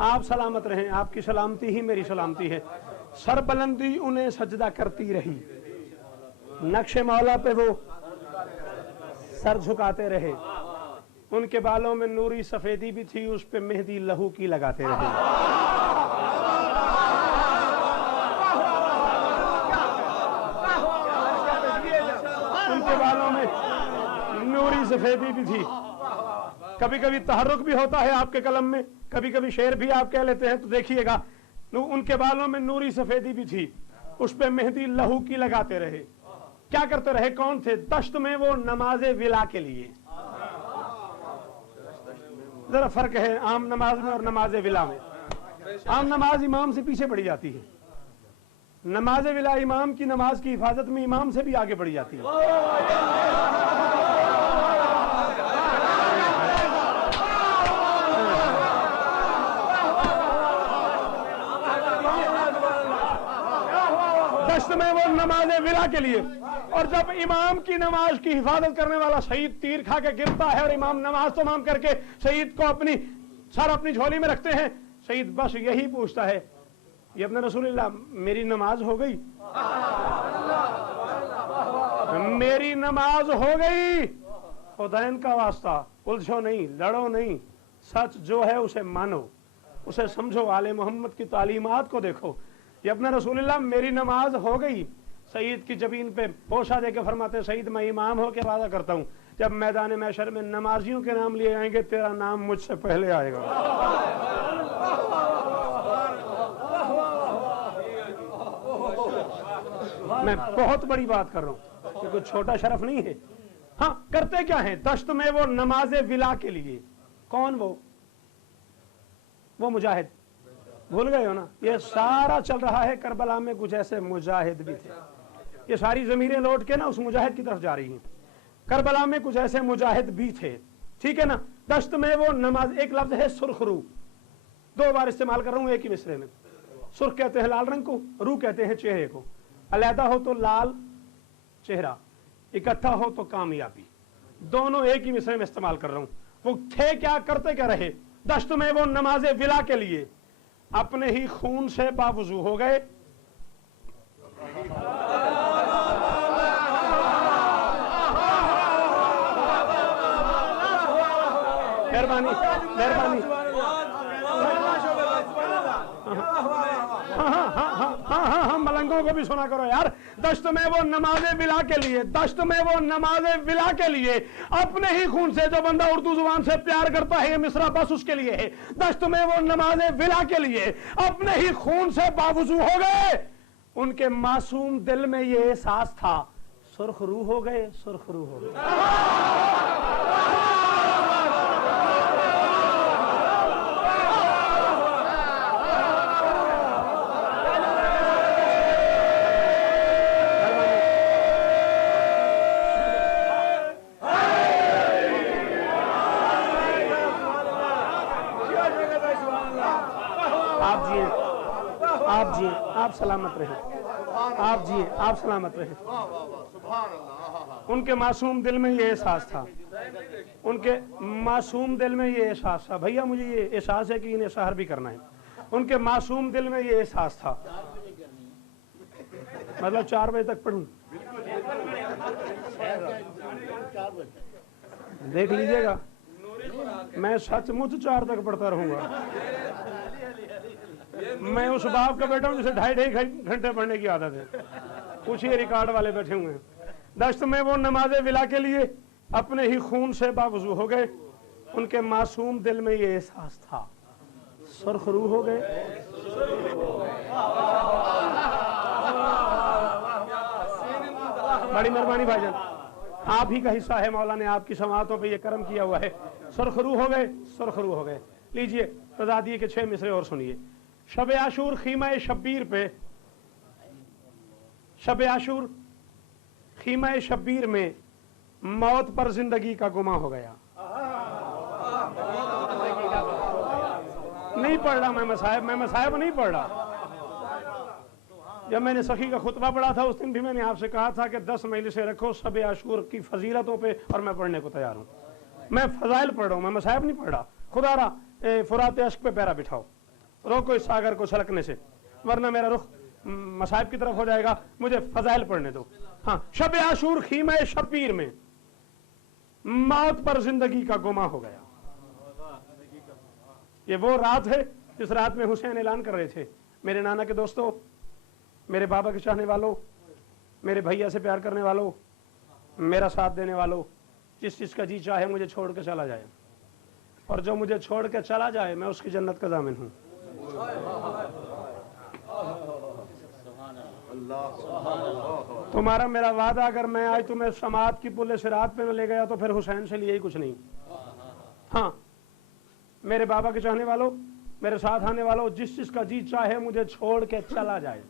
आप सलामत रहें, आपकी सलामती ही मेरी सलामती है। सरबलंदी उन्हें सजदा करती रही, नक्शे मौला पे वो सर झुकाते रहे। उनके बालों में नूरी सफेदी भी थी, उस पे मेहंदी लहू की लगाते रहे। उनके बालों में नूरी सफेदी भी थी। कभी कभी तहर्रुक भी होता है आपके कलम में, कभी कभी शेर भी आप कह लेते हैं, तो देखिएगा उनके बालों में नूरी सफेदी भी थी, उस पे मेहंदी लहू की लगाते रहे। क्या करते रहे? कौन थे? दश्त में वो नमाजे विला के लिए। जरा फर्क है आम नमाज में और नमाजे विला में। आम नमाज इमाम से पीछे पड़ी जाती है, नमाजे विला इमाम की नमाज की हिफाजत में इमाम से भी आगे बढ़ी जाती है। दश्त में वो नमाज विला के लिए। और जब इमाम की नमाज की हिफाजत करने वाला शहीद तीर खा के गिरता है और इमाम नमाज तमाम करके शहीद को अपनी सर अपनी झोली में रखते हैं, शहीद बस यही पूछता है, ये अपने रसूलुल्लाह मेरी नमाज हो गई? मेरी नमाज हो गई? खुदैन का वास्ता, उलझो नहीं, लड़ो नहीं, सच जो है उसे मानो, उसे समझो, आले मोहम्मद की तालीमात को देखो। ये अपना रसूलुल्लाह मेरी नमाज हो गई। सईद की जबीन पे पोशा देके फरमाते, सईद मैं इमाम हो के वादा करता हूँ, जब मैदान महशर में नमाजियों के नाम लिए आएंगे, तेरा नाम मुझसे पहले आएगा। मैं बहुत बड़ी बात कर रहा हूं कि कोई छोटा शरफ नहीं है। हाँ, करते क्या है दश्त में वो नमाज विला के लिए। कौन वो मुजाहिद, भूल गए हो ना? ये सारा चल रहा है करबला में, कुछ ऐसे मुजाहिद भी थे। ये सारी जमीरें लौट के ना उस मुजाहिद की तरफ जा रही हैं। करबला में कुछ ऐसे मुजाहिद भी थे, ठीक है ना। दश्त में वो नमाज, एक लफ्ज है सुरखरू, 2 बार इस्तेमाल कर रहा हूं एक ही मिसरे में। सुर्ख कहते हैं लाल रंग को, रू कहते हैं चेहरे को। अलहदा हो तो लाल चेहरा, इकट्ठा हो तो कामयाबी। दोनों एक ही मिसरे में इस्तेमाल कर रहा हूं। वो थे क्या, करते क्या रहे? दश्त में वो नमाज विला के लिए अपने ही खून से बावजू हो गए। मेहरबानी मेहरबानी। हाँ, मलंगों को भी सुना करो यार। दश्त में वो नमाज विला के लिए, दश्त में वो नमाज विला के लिए अपने ही खून से, जो बंदा उर्दू जुबान से प्यार करता है ये मिसरा बस उसके लिए है। दश्त में वो नमाज विला के लिए अपने ही खून से बावजू हो गए। उनके मासूम दिल में ये एहसास था, सुर्खरू हो गए, सुर्खरू हो गए। आप जिए, आप सलामत रहे, आप जिए, आप सलामत रहे। उनके मासूम दिल में ये एहसास था, उनके मासूम दिल में ये एहसास था। भैया मुझे ये एहसास है कि इन्हें सहर भी करना है। उनके मासूम दिल में ये एहसास था, मतलब 4 बजे तक पढ़ूं, देख लीजिएगा, मैं सचमुच 4 तक पढ़ता रहूंगा। मैं उस बाप का बेटा हूं जिसे 2.5 घंटे पढ़ने की आदत है। कुछ ही रिकॉर्ड वाले बैठे हुए हैं। दश्त में वो नमाज विला के लिए अपने ही खून से बावजू हो गए। उनके मासूम दिल में ये एहसास था, सुर्खरू हो गए। बड़ी मेहरबानी भाईजान, आप ही का हिस्सा है, मौला ने आपकी समातों पे ये कर्म किया हुआ है। सुर्खरू हो गए, सुर्खरू हो गए। लीजिए तजादिये के 6 मिसरे और सुनिए। शब आशूर खीमा शब्बीर पे, शब आशूर खीमा शब्बीर में मौत पर जिंदगी का गुमा हो गया। नहीं पढ़ रहा मैं मसाहिब नहीं पढ़ रहा। जब मैंने सखी का खुतबा पढ़ा था उस दिन भी मैंने आपसे कहा था कि 10 मजलिसें रखो शब आशूर की फजीलतों पे, और मैं पढ़ने को तैयार हूँ। मैं फजाइल पढ़ रहा हूँ, मैं मसाहिब नहीं पढ़ रहा। खुदारा फुरात अश्क पे पैरा बिठाओ, रोको इस सागर को छलकने से, वरना मेरा रुख मसाहिब की तरफ हो जाएगा। मुझे फजाइल पढ़ने दो। हाँ, शब आशूर खीमा शब्बीर में मौत पर जिंदगी का गुमा हो गया। ये वो रात है जिस रात में हुसैन ऐलान कर रहे थे, मेरे नाना के दोस्तों, मेरे बाबा के चाहने वालों, मेरे भैया से प्यार करने वालों, मेरा साथ देने वालों, जिस चीज का जी चाहे मुझे छोड़ के चला जाए, और जो मुझे छोड़ के चला जाए मैं उसकी जन्नत का जामिन हूं। तुम्हारा मेरा वादा, अगर मैं आज तुम्हें समात की पुल सिरात पे न ले गया तो फिर हुसैन से लिए ही कुछ नहीं। हाँ, मेरे बाबा के चाहने वालों, मेरे साथ आने वालों, जिस चीज का जी चाहे मुझे छोड़ के चला जाए,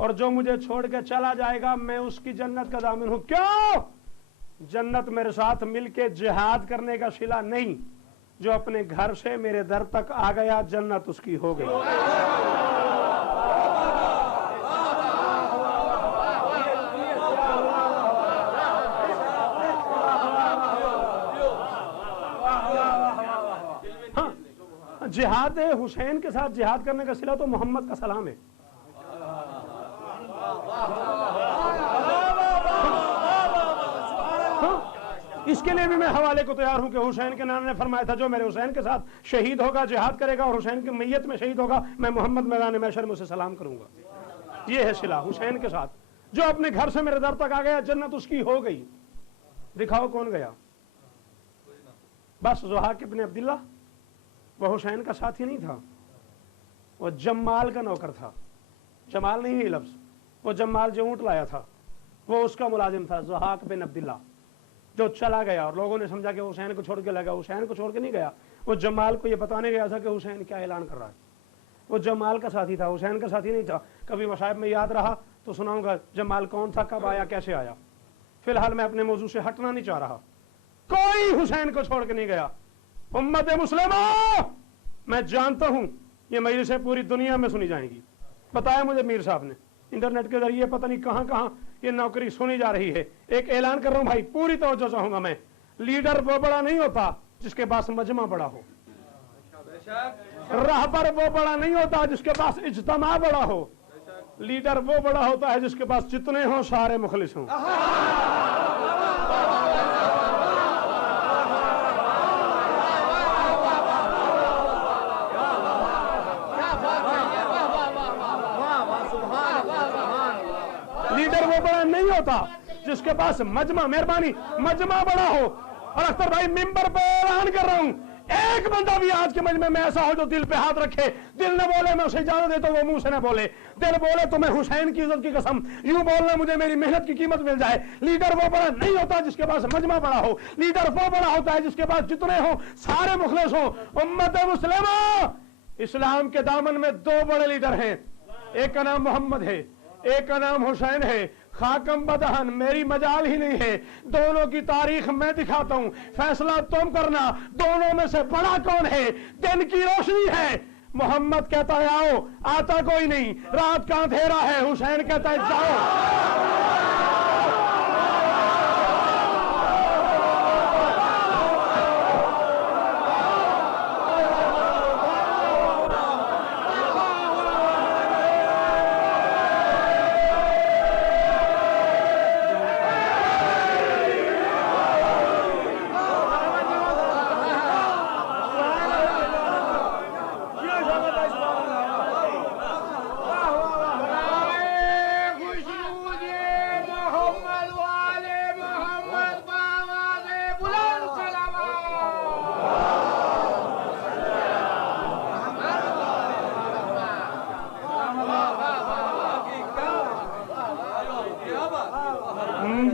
और जो मुझे छोड़ के चला जाएगा मैं उसकी जन्नत का दामिन हूं। क्यों? जन्नत मेरे साथ मिलके जिहाद करने का सिला नहीं, जो अपने घर से मेरे दर तक आ गया जन्नत उसकी हो गई। हाँ, जिहाद हुसैन के साथ जिहाद करने का सिला तो मोहम्मद का सलाम है। इसके लिए भी मैं हवाले को तैयार हूं कि हुसैन के नाना ने फरमाया था, जो मेरे हुसैन के साथ शहीद होगा, जिहाद करेगा और हुसैन की मैयत में शहीद होगा, मैं मोहम्मद मैदान महशर में उसे सलाम करूंगा। ये है सिला हुसैन के साथ। जो अपने घर से मेरे दर तक आ गया जन्नत उसकी हो गई। दिखाओ कौन गया? बस ज़ुहाक इब्न अब्दुल्लाह, वह हुसैन का साथी नहीं था, वह जमाल का नौकर था। जमाल नहीं है लफ्ज, वो जमाल जो ऊँट लाया था वो उसका मुलाजिम था ज़ुहाक बिन अब्दुल्ला, जो चला गया और लोगों ने समझा कि हुसैन को छोड़ के लगा। हुसैन को छोड़ के नहीं गया, वो जमाल को ये बताने गया था कि हुसैन क्या ऐलान कर रहा है। वो जमाल का साथी था, हुसैन का साथी नहीं था। कभी मसाइब में याद रहा तो सुनाऊंगा जमाल कौन था, कब आया, कैसे आया। फिलहाल मैं अपने मौजू से हटना नहीं चाह रहा। कोई हुसैन को छोड़ के नहीं गया। उम्मत मुस्लिमों, मैं जानता हूं ये मजलिसें पूरी दुनिया में सुनी जाएंगी। बताया मुझे मीर साहब ने, इंटरनेट के जरिए पता नहीं कहां कहां ये नौकरी सुनी जा रही है। एक ऐलान कर रहा हूं भाई, पूरी तवज्जो चाहूंगा मैं। लीडर वो बड़ा नहीं होता जिसके पास मजमा बड़ा हो, रहबर वो बड़ा नहीं होता जिसके पास इज्तमा बड़ा हो, लीडर वो बड़ा होता है जिसके पास जितने हों सारे मुखलिस हों। लीडर वो बड़ा नहीं होता जिसके पास मजमा, मेहरबानी, मजमा बड़ा हो। और अख्तर भाई मिंबर पे ऐलान कर रहा हूं, एक बंदा भी आज के मजमे में ऐसा हो जो दिल पे हाथ रखे, दिल न बोले मैं उसे इजाजत देता हूं, वो मुंह से न बोले, दिल बोले तो मैं हुसैन की इज्जत की कसम, यूं बोलना मुझे मेरी मेहनत की कीमत मिल जाए। लीडर वो बड़ा नहीं होता जिसके पास मजमा बड़ा हो, लीडर वो बड़ा होता है जिसके पास जितने हो सारे मुखलिस हो। उम्मत मुस्लिमा, इस्लाम के दामन में दो बड़े लीडर हैं, एक का नाम मोहम्मद है, एक का नाम हुसैन है। खाकम बदहन मेरी मजाल ही नहीं है, दोनों की तारीख मैं दिखाता हूं, फैसला तुम करना, दोनों में से बड़ा कौन है। दिन की रोशनी है, मोहम्मद कहता है आओ, आता कोई नहीं, रात का अंधेरा है, हुसैन कहता है जाओ।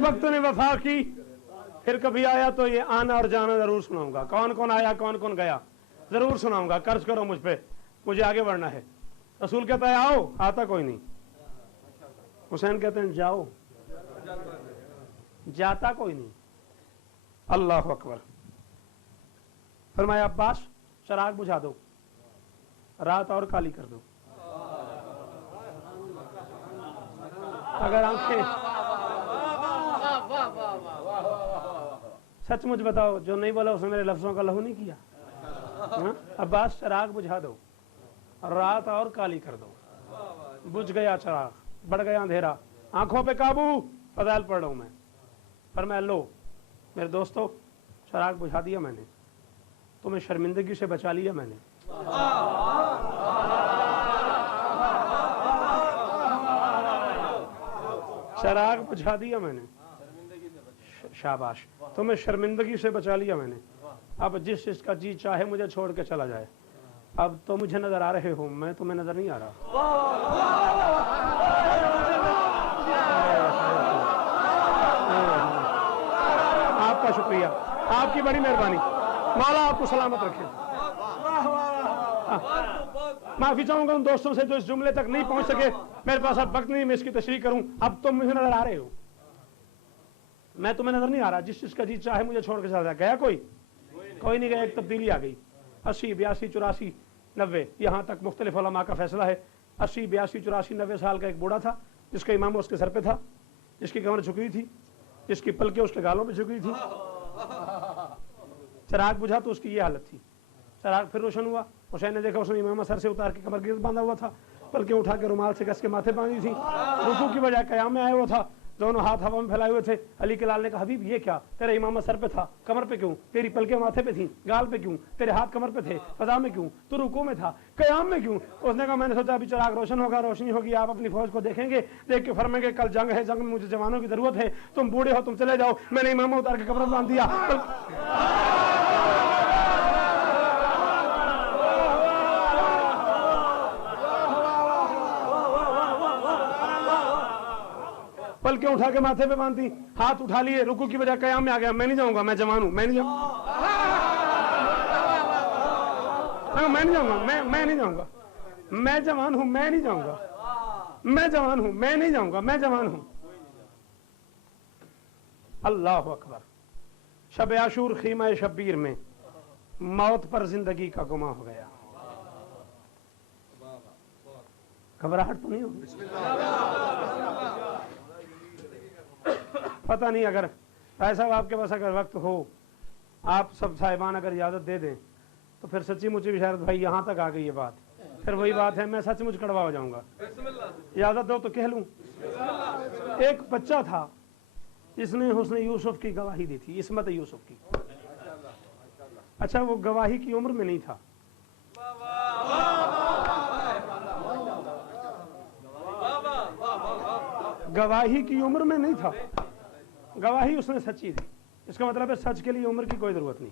वक्त ने वफा की, फिर कभी आया तो ये आना और जाना जरूर सुनाऊंगा। कौन कौन आया कौन कौन गया जरूर सुनाऊंगा। कर्ज करो मुझ पे, मुझे आगे बढ़ना है। रसूल कहता है आओ, आता कोई नहीं। हुसैन कहते हैं जाओ, जाता कोई नहीं। अल्लाह अकबर। फरमाया अब्बास चराग बुझा दो, रात और काली कर दो। अगर आंखें सचमुच बताओ, जो नहीं बोला उसने मेरे लफ्जों का लहू नहीं किया। अब्बास चराग बुझा दो, रात और काली कर दो। बुझ गया चराग, बढ़ गया अंधेरा, आंखों पे काबू। फजाइल पढ़ रहा हूं मैं, पर मैं लो मेरे दोस्तों, चराग बुझा दिया मैंने, तुम्हें शर्मिंदगी से बचा लिया मैंने। चराग बुझा दिया मैंने, शाबाश, तुम्हें शर्मिंदगी से बचा लिया मैंने। अब जिस जिसका जी चाहे मुझे छोड़ के चला जाए। अब तो मुझे नजर आ रहे हो, मैं तुम्हें नजर नहीं आ रहा। आपका शुक्रिया, आपकी बड़ी मेहरबानी, मौला आपको सलामत रखे। माफी चाहूंगा उन दोस्तों से जो इस जुमले तक नहीं पहुंच सके, मेरे पास अब वक्त नहीं मैं इसकी तशरीह करूं। अब तुम मुझे नजर आ रहे हो, मैं तुम्हें नजर नहीं आ रहा। जिस जिसका जी चाहे मुझे छोड़ के चला जाए। गया कोई नहीं गया। एक तब्दीली आ गई, 80, 82, 84, 90, यहाँ तक मुख्तलिफ उलमा का फैसला है। 80, 82, 84, 90 साल का एक बूढ़ा था जिसका इमाम उसके सर पे था, जिसकी कमर झुकी थी, जिसकी पलकें उसके गालों पे झुकी थी। चराग बुझा तो उसकी ये हालत थी। चराग फिर रोशन हुआ, हुसैन ने देखा उसने इमाम सर से उतार के कमर गिरद बांधा हुआ था, पलकें उठा के रुमाल से कस के माथे बांधी थी, रुकू की बजाय कयाम में आया हुआ था, दोनों हाथ हवा में फैलाए हुए थे। अली के लाल ने कहा हबीब ये क्या, तेरा इमामा सर पे था, कमर पे क्यों? तेरी पलकें माथे पे थी, गाल पे क्यों? तेरे हाथ कमर पे थे, फजा में क्यों? तो रुकू में था, कयाम में क्यों? उसने कहा मैंने सोचा अभी चराग रोशन होगा, रोशनी होगी, आप अपनी फौज को देखेंगे, देख के फरमाएंगे कल जंग है, जंग में मुझे जवानों की जरूरत है, तुम बूढ़े हो तुम चले जाओ। मैंने इमामा उतार के कमर बांध दिया। पलकें उठा के माथे पे बांधी, हाथ उठा लिए, रुकू की बजाय कयाम में आ गया, मैं नहीं जाऊंगा, मैं जवान हूं, मैं नहीं जाऊंगा, मैं नहीं जाऊंगा, मैं नहीं जाऊंगा, मैं जवान हूं, मैं नहीं जाऊंगा, मैं जवान हूं, मैं नहीं जाऊंगा, मैं जवान हूं। अल्लाह अकबर। शब आशूर खीमा शब्बीर में मौत पर जिंदगी का गुमा हो गया। घबराहट तो नहीं होगी? पता नहीं, अगर भाई साहब आपके पास अगर वक्त हो, आप सब साहिबान अगर इजाजत दे दें तो फिर सच्ची मुच्ची शायद भाई यहां तक आ गई ये बात, फिर वही बात है, मैं सचमुच कड़वा हो जाऊंगा। इजाजत दो तो कह लूं। एक बच्चा था जिसने हुस्न यूसुफ की गवाही दी थी, इस्मत यूसुफ की। अच्छा, वो गवाही की उम्र में नहीं था, गवाही की उम्र में नहीं था, गवाही उसने सच्ची दी। इसका मतलब है सच के लिए उम्र की कोई जरूरत नहीं।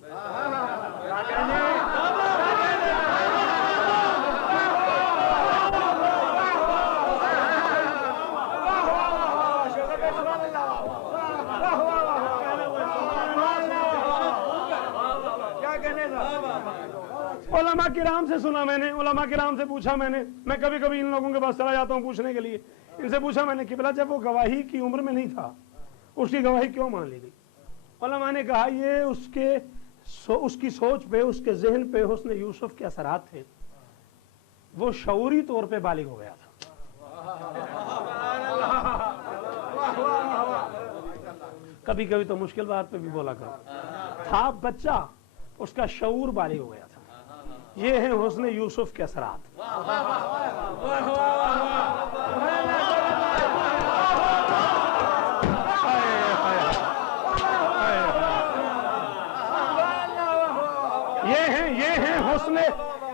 उलमा किराम से सुना मैंने, उलमा किराम से पूछा मैंने, मैं कभी कभी इन लोगों के पास चला जाता हूँ पूछने के लिए, इनसे पूछा मैंने कि भला जब वो गवाही की उम्र में नहीं था, उसकी गवाही क्यों मान ली गई? उलमा ने कहा ये उसकी सोच पे, उसके जहन पे हुस्न यूसुफ के असरात थे, वो शऊरी तौर पे बालिग हो गया था। कभी कभी तो मुश्किल बात पे भी बोला करो। था बच्चा, उसका शऊर बालिग हो गया था। ये है हुस्न यूसुफ के असरात।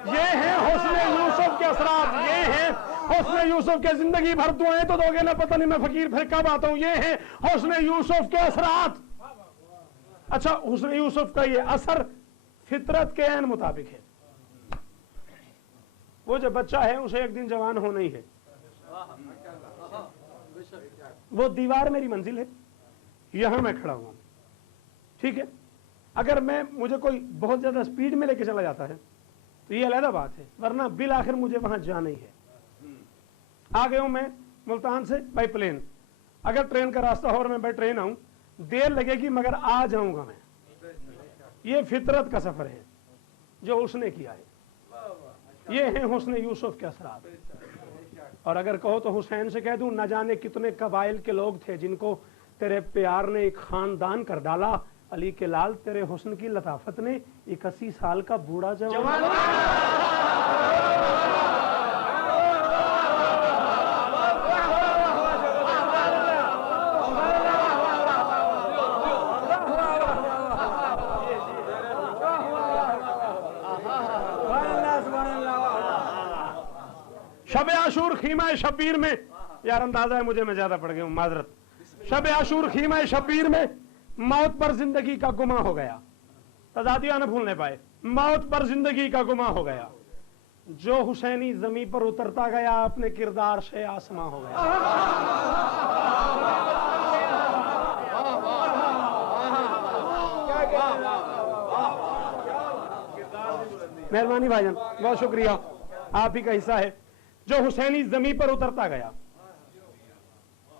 ये है हुस्न यूसुफ के असरात। ये है हुस्न यूसुफ के। जिंदगी भर दुआएं तो दोगे ना, पता नहीं मैं फकीर फिर कब आता हूं। ये है हुस्न यूसुफ के असरात। अच्छा, हुस्न यूसुफ का ये असर फितरत के ऐन मुताबिक है। वो जो बच्चा है उसे एक दिन जवान होना ही है। वो दीवार मेरी मंजिल है, यहां मैं खड़ा हुआ, ठीक है। अगर मुझे कोई बहुत ज्यादा स्पीड में लेके चला जाता है तो ये अलग बात है, वरना बिल आखिर मुझे वहां जाना ही है। आ गया हूं मैं मुल्तान से बाई प्लेन, अगर ट्रेन का रास्ता हो और मैं बाई ट्रेन आऊं, देर लगेगी मगर आ जाऊंगा मैं। ये फितरत का सफर है जो उसने किया है। ये है हुस्न यूसुफ के असरात। और अगर कहो तो हुसैन से कह दूं, न जाने कितने कबाइल के लोग थे जिनको तेरे प्यार ने एक खानदान कर डाला। अली के लाल, तेरे हुस्न की लताफत ने 81 साल का बूढ़ा जवान। शब आशूर खीमा शब्बीर में, यार अंदाजा है मुझे मैं ज्यादा पड़ गया हूं, माजरत। शब आशूर खीमा शब्बीर में मौत पर जिंदगी का गुमा हो गया। तजादिया न भूलने पाए, मौत पर जिंदगी का गुमा हो गया। जो हुसैनी जमीन पर उतरता गया अपने किरदार से आसमां हो गया। मेहरबानी भाईजान, बहुत शुक्रिया, आप ही का हिस्सा है। जो हुसैनी जमीन पर उतरता गया,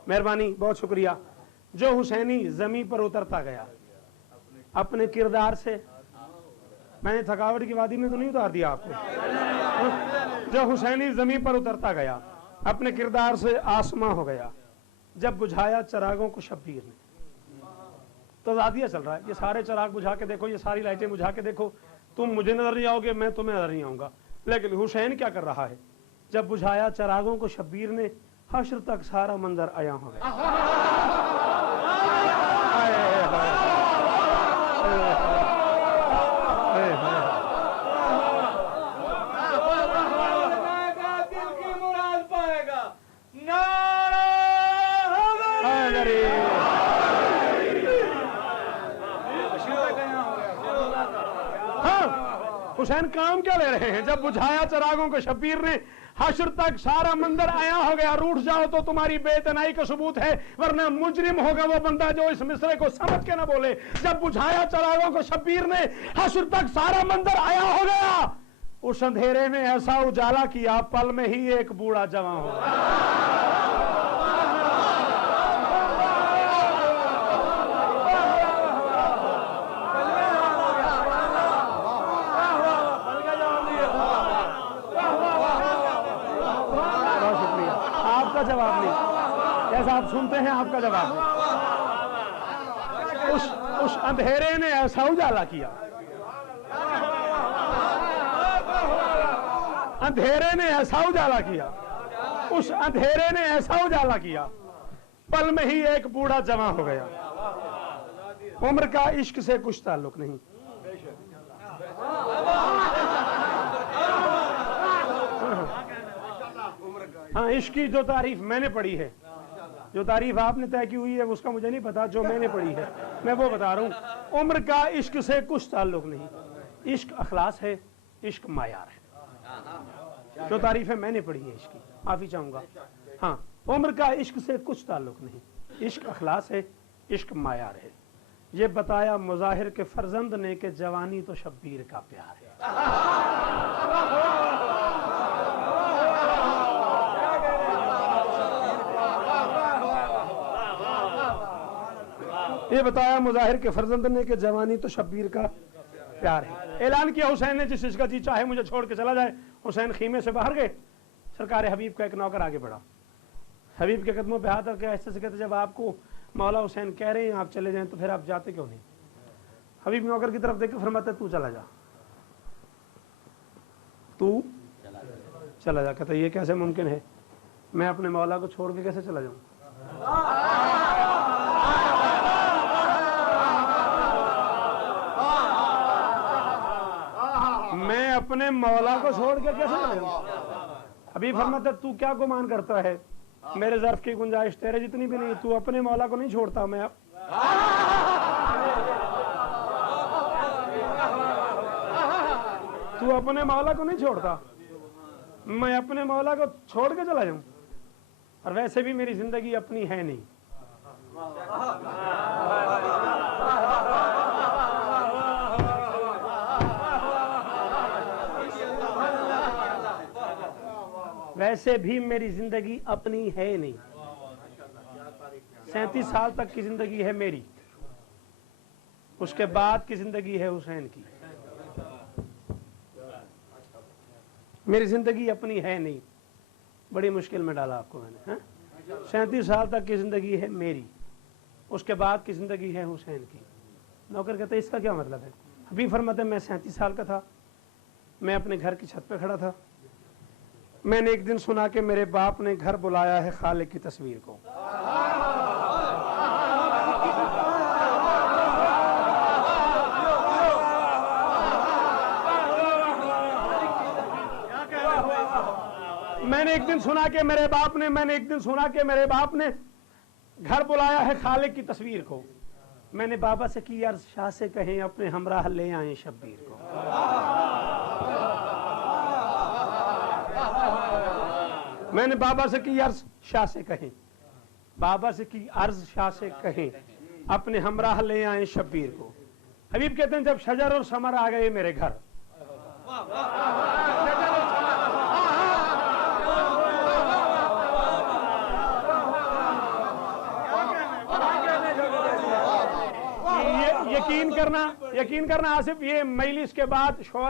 मेहरबानी, बहुत शुक्रिया। जो हुसैनी जमीन पर उतरता गया अपने किरदार से। मैंने थकावट की वादी में तो नहीं उतार दिया आपको। जो हुसैनी जमीन पर उतरता गया अपने किरदार से आसमां हो गया। जब बुझाया चिरागों को शब्बीर ने। तो जादिया चल रहा है, ये सारे चिराग बुझा के देखो, ये सारी लाइटें बुझा के देखो, तुम मुझे नजर नहीं आओगे, मैं तुम्हें नजर नहीं आऊंगा। लेकिन हुसैन क्या कर रहा है? जब बुझाया चिरागों को शब्बीर ने, हश्र तक सारा मंजर आया हो गया। हुसैन काम क्या ले रहे हैं? जब बुझाया चिरागों को शब्बीर ने, हश्र तक सारा मंदिर आया हो गया, रूठ जाओ तो तुम्हारी बेतनाई का सबूत है, वरना मुजरिम होगा वो बंदा जो इस मिसरे को समझ के ना बोले। जब बुझाया चिरागों को शब्बीर ने, हश्र तक सारा मंदिर आया हो गया, उस अंधेरे में ऐसा उजाला किया, पल में ही एक बूढ़ा जवान हो गया। जवाब नहीं, जैसा आप सुनते हैं आपका जवाब नहीं। उस अंधेरे ने ऐसा उजाला किया, अंधेरे ने ऐसा उजाला किया, उस अंधेरे ने ऐसा उजाला किया, पल में ही एक बूढ़ा जवान हो गया। उम्र का इश्क से कुछ ताल्लुक नहीं। हाँ, इश्क की जो तारीफ मैंने पढ़ी है, जो तारीफ आपने तय की हुई है उसका मुझे नहीं पता, जो मैंने पढ़ी है मैं वो बता रहा हूँ। उम्र का इश्क से कुछ ताल्लुक नहीं। इश्क अखलास है, इश्क मायार है। जो तारीफें मैंने पढ़ी है इश्क की, माफी चाहूंगा। हाँ, उम्र का इश्क से कुछ ताल्लुक नहीं, इश्क अखलास है, इश्क मायार है। ये बताया मुजाहिर के फर्जंद ने कि जवानी तो शब्बीर का प्यार है। ये बताया मुजाहिर के फर्जंद ने कि जवानी तो शब्बीर का प्यार है। ऐलान किया हुसैन ने, जिस इसका जी चाहे मुझे छोड़ के चला जाए। हुसैन खीमे से बाहर गए, सरकार हबीब का एक नौकर आगे बढ़ा, हबीब के कदमों पे हाथ रखे ऐसे से कहते, जब आपको मौला हुसैन कह रहे हैं आप चले जाएं तो फिर आप जाते क्यों नहीं? हबीब नौकर की तरफ देख के फरमाते, तू चला जा, तू चला जा। कहते ये कैसे मुमकिन है, मैं अपने मौला को छोड़ के कैसे चला जाऊं? मैं अपने मौला को छोड़ के कैसे चला जाऊं? अभी फरमाते, तू क्या गुमान करता है, मेरे ज़र्फ की गुंजाइश तेरे जितनी भी नहीं, तू अपने मौला को नहीं छोड़ता। मैं अब तू अपने मौला को नहीं छोड़ता, मैं अपने मौला को छोड़ के चला जाऊं? और वैसे भी मेरी जिंदगी अपनी है नहीं। वैसे भी मेरी जिंदगी अपनी है नहीं। 37 साल तक की जिंदगी है मेरी, उसके बाद की जिंदगी है हुसैन की। मेरी जिंदगी अपनी है नहीं। बड़ी मुश्किल में डाला आपको मैंने। 37 साल तक की जिंदगी है मेरी, उसके बाद की जिंदगी है हुसैन की। नौकर कहते इसका क्या मतलब है? अभी फरमाते, मैं 37 साल का था, मैं अपने घर की छत पे खड़ा था, मैंने एक दिन सुना कि मेरे बाप ने घर बुलाया है खालिक की तस्वीर को। मैंने एक दिन सुना कि मेरे बाप ने घर बुलाया है खालिक की तस्वीर को। मैंने बाबा से की अर्ज, शाह से कहें अपने हमराह ले आए शब्बीर को। मैंने बाबा से की अर्ज, शाह से कहें, बाबा से की अर्ज, शाह से कहें अपने हमराह ले आए शब्बीर को। हबीब कहते हैं, जब शजर और समर आ गए मेरे घर, यकीन करना आसिफ, ये मजलिस के बाद शोरा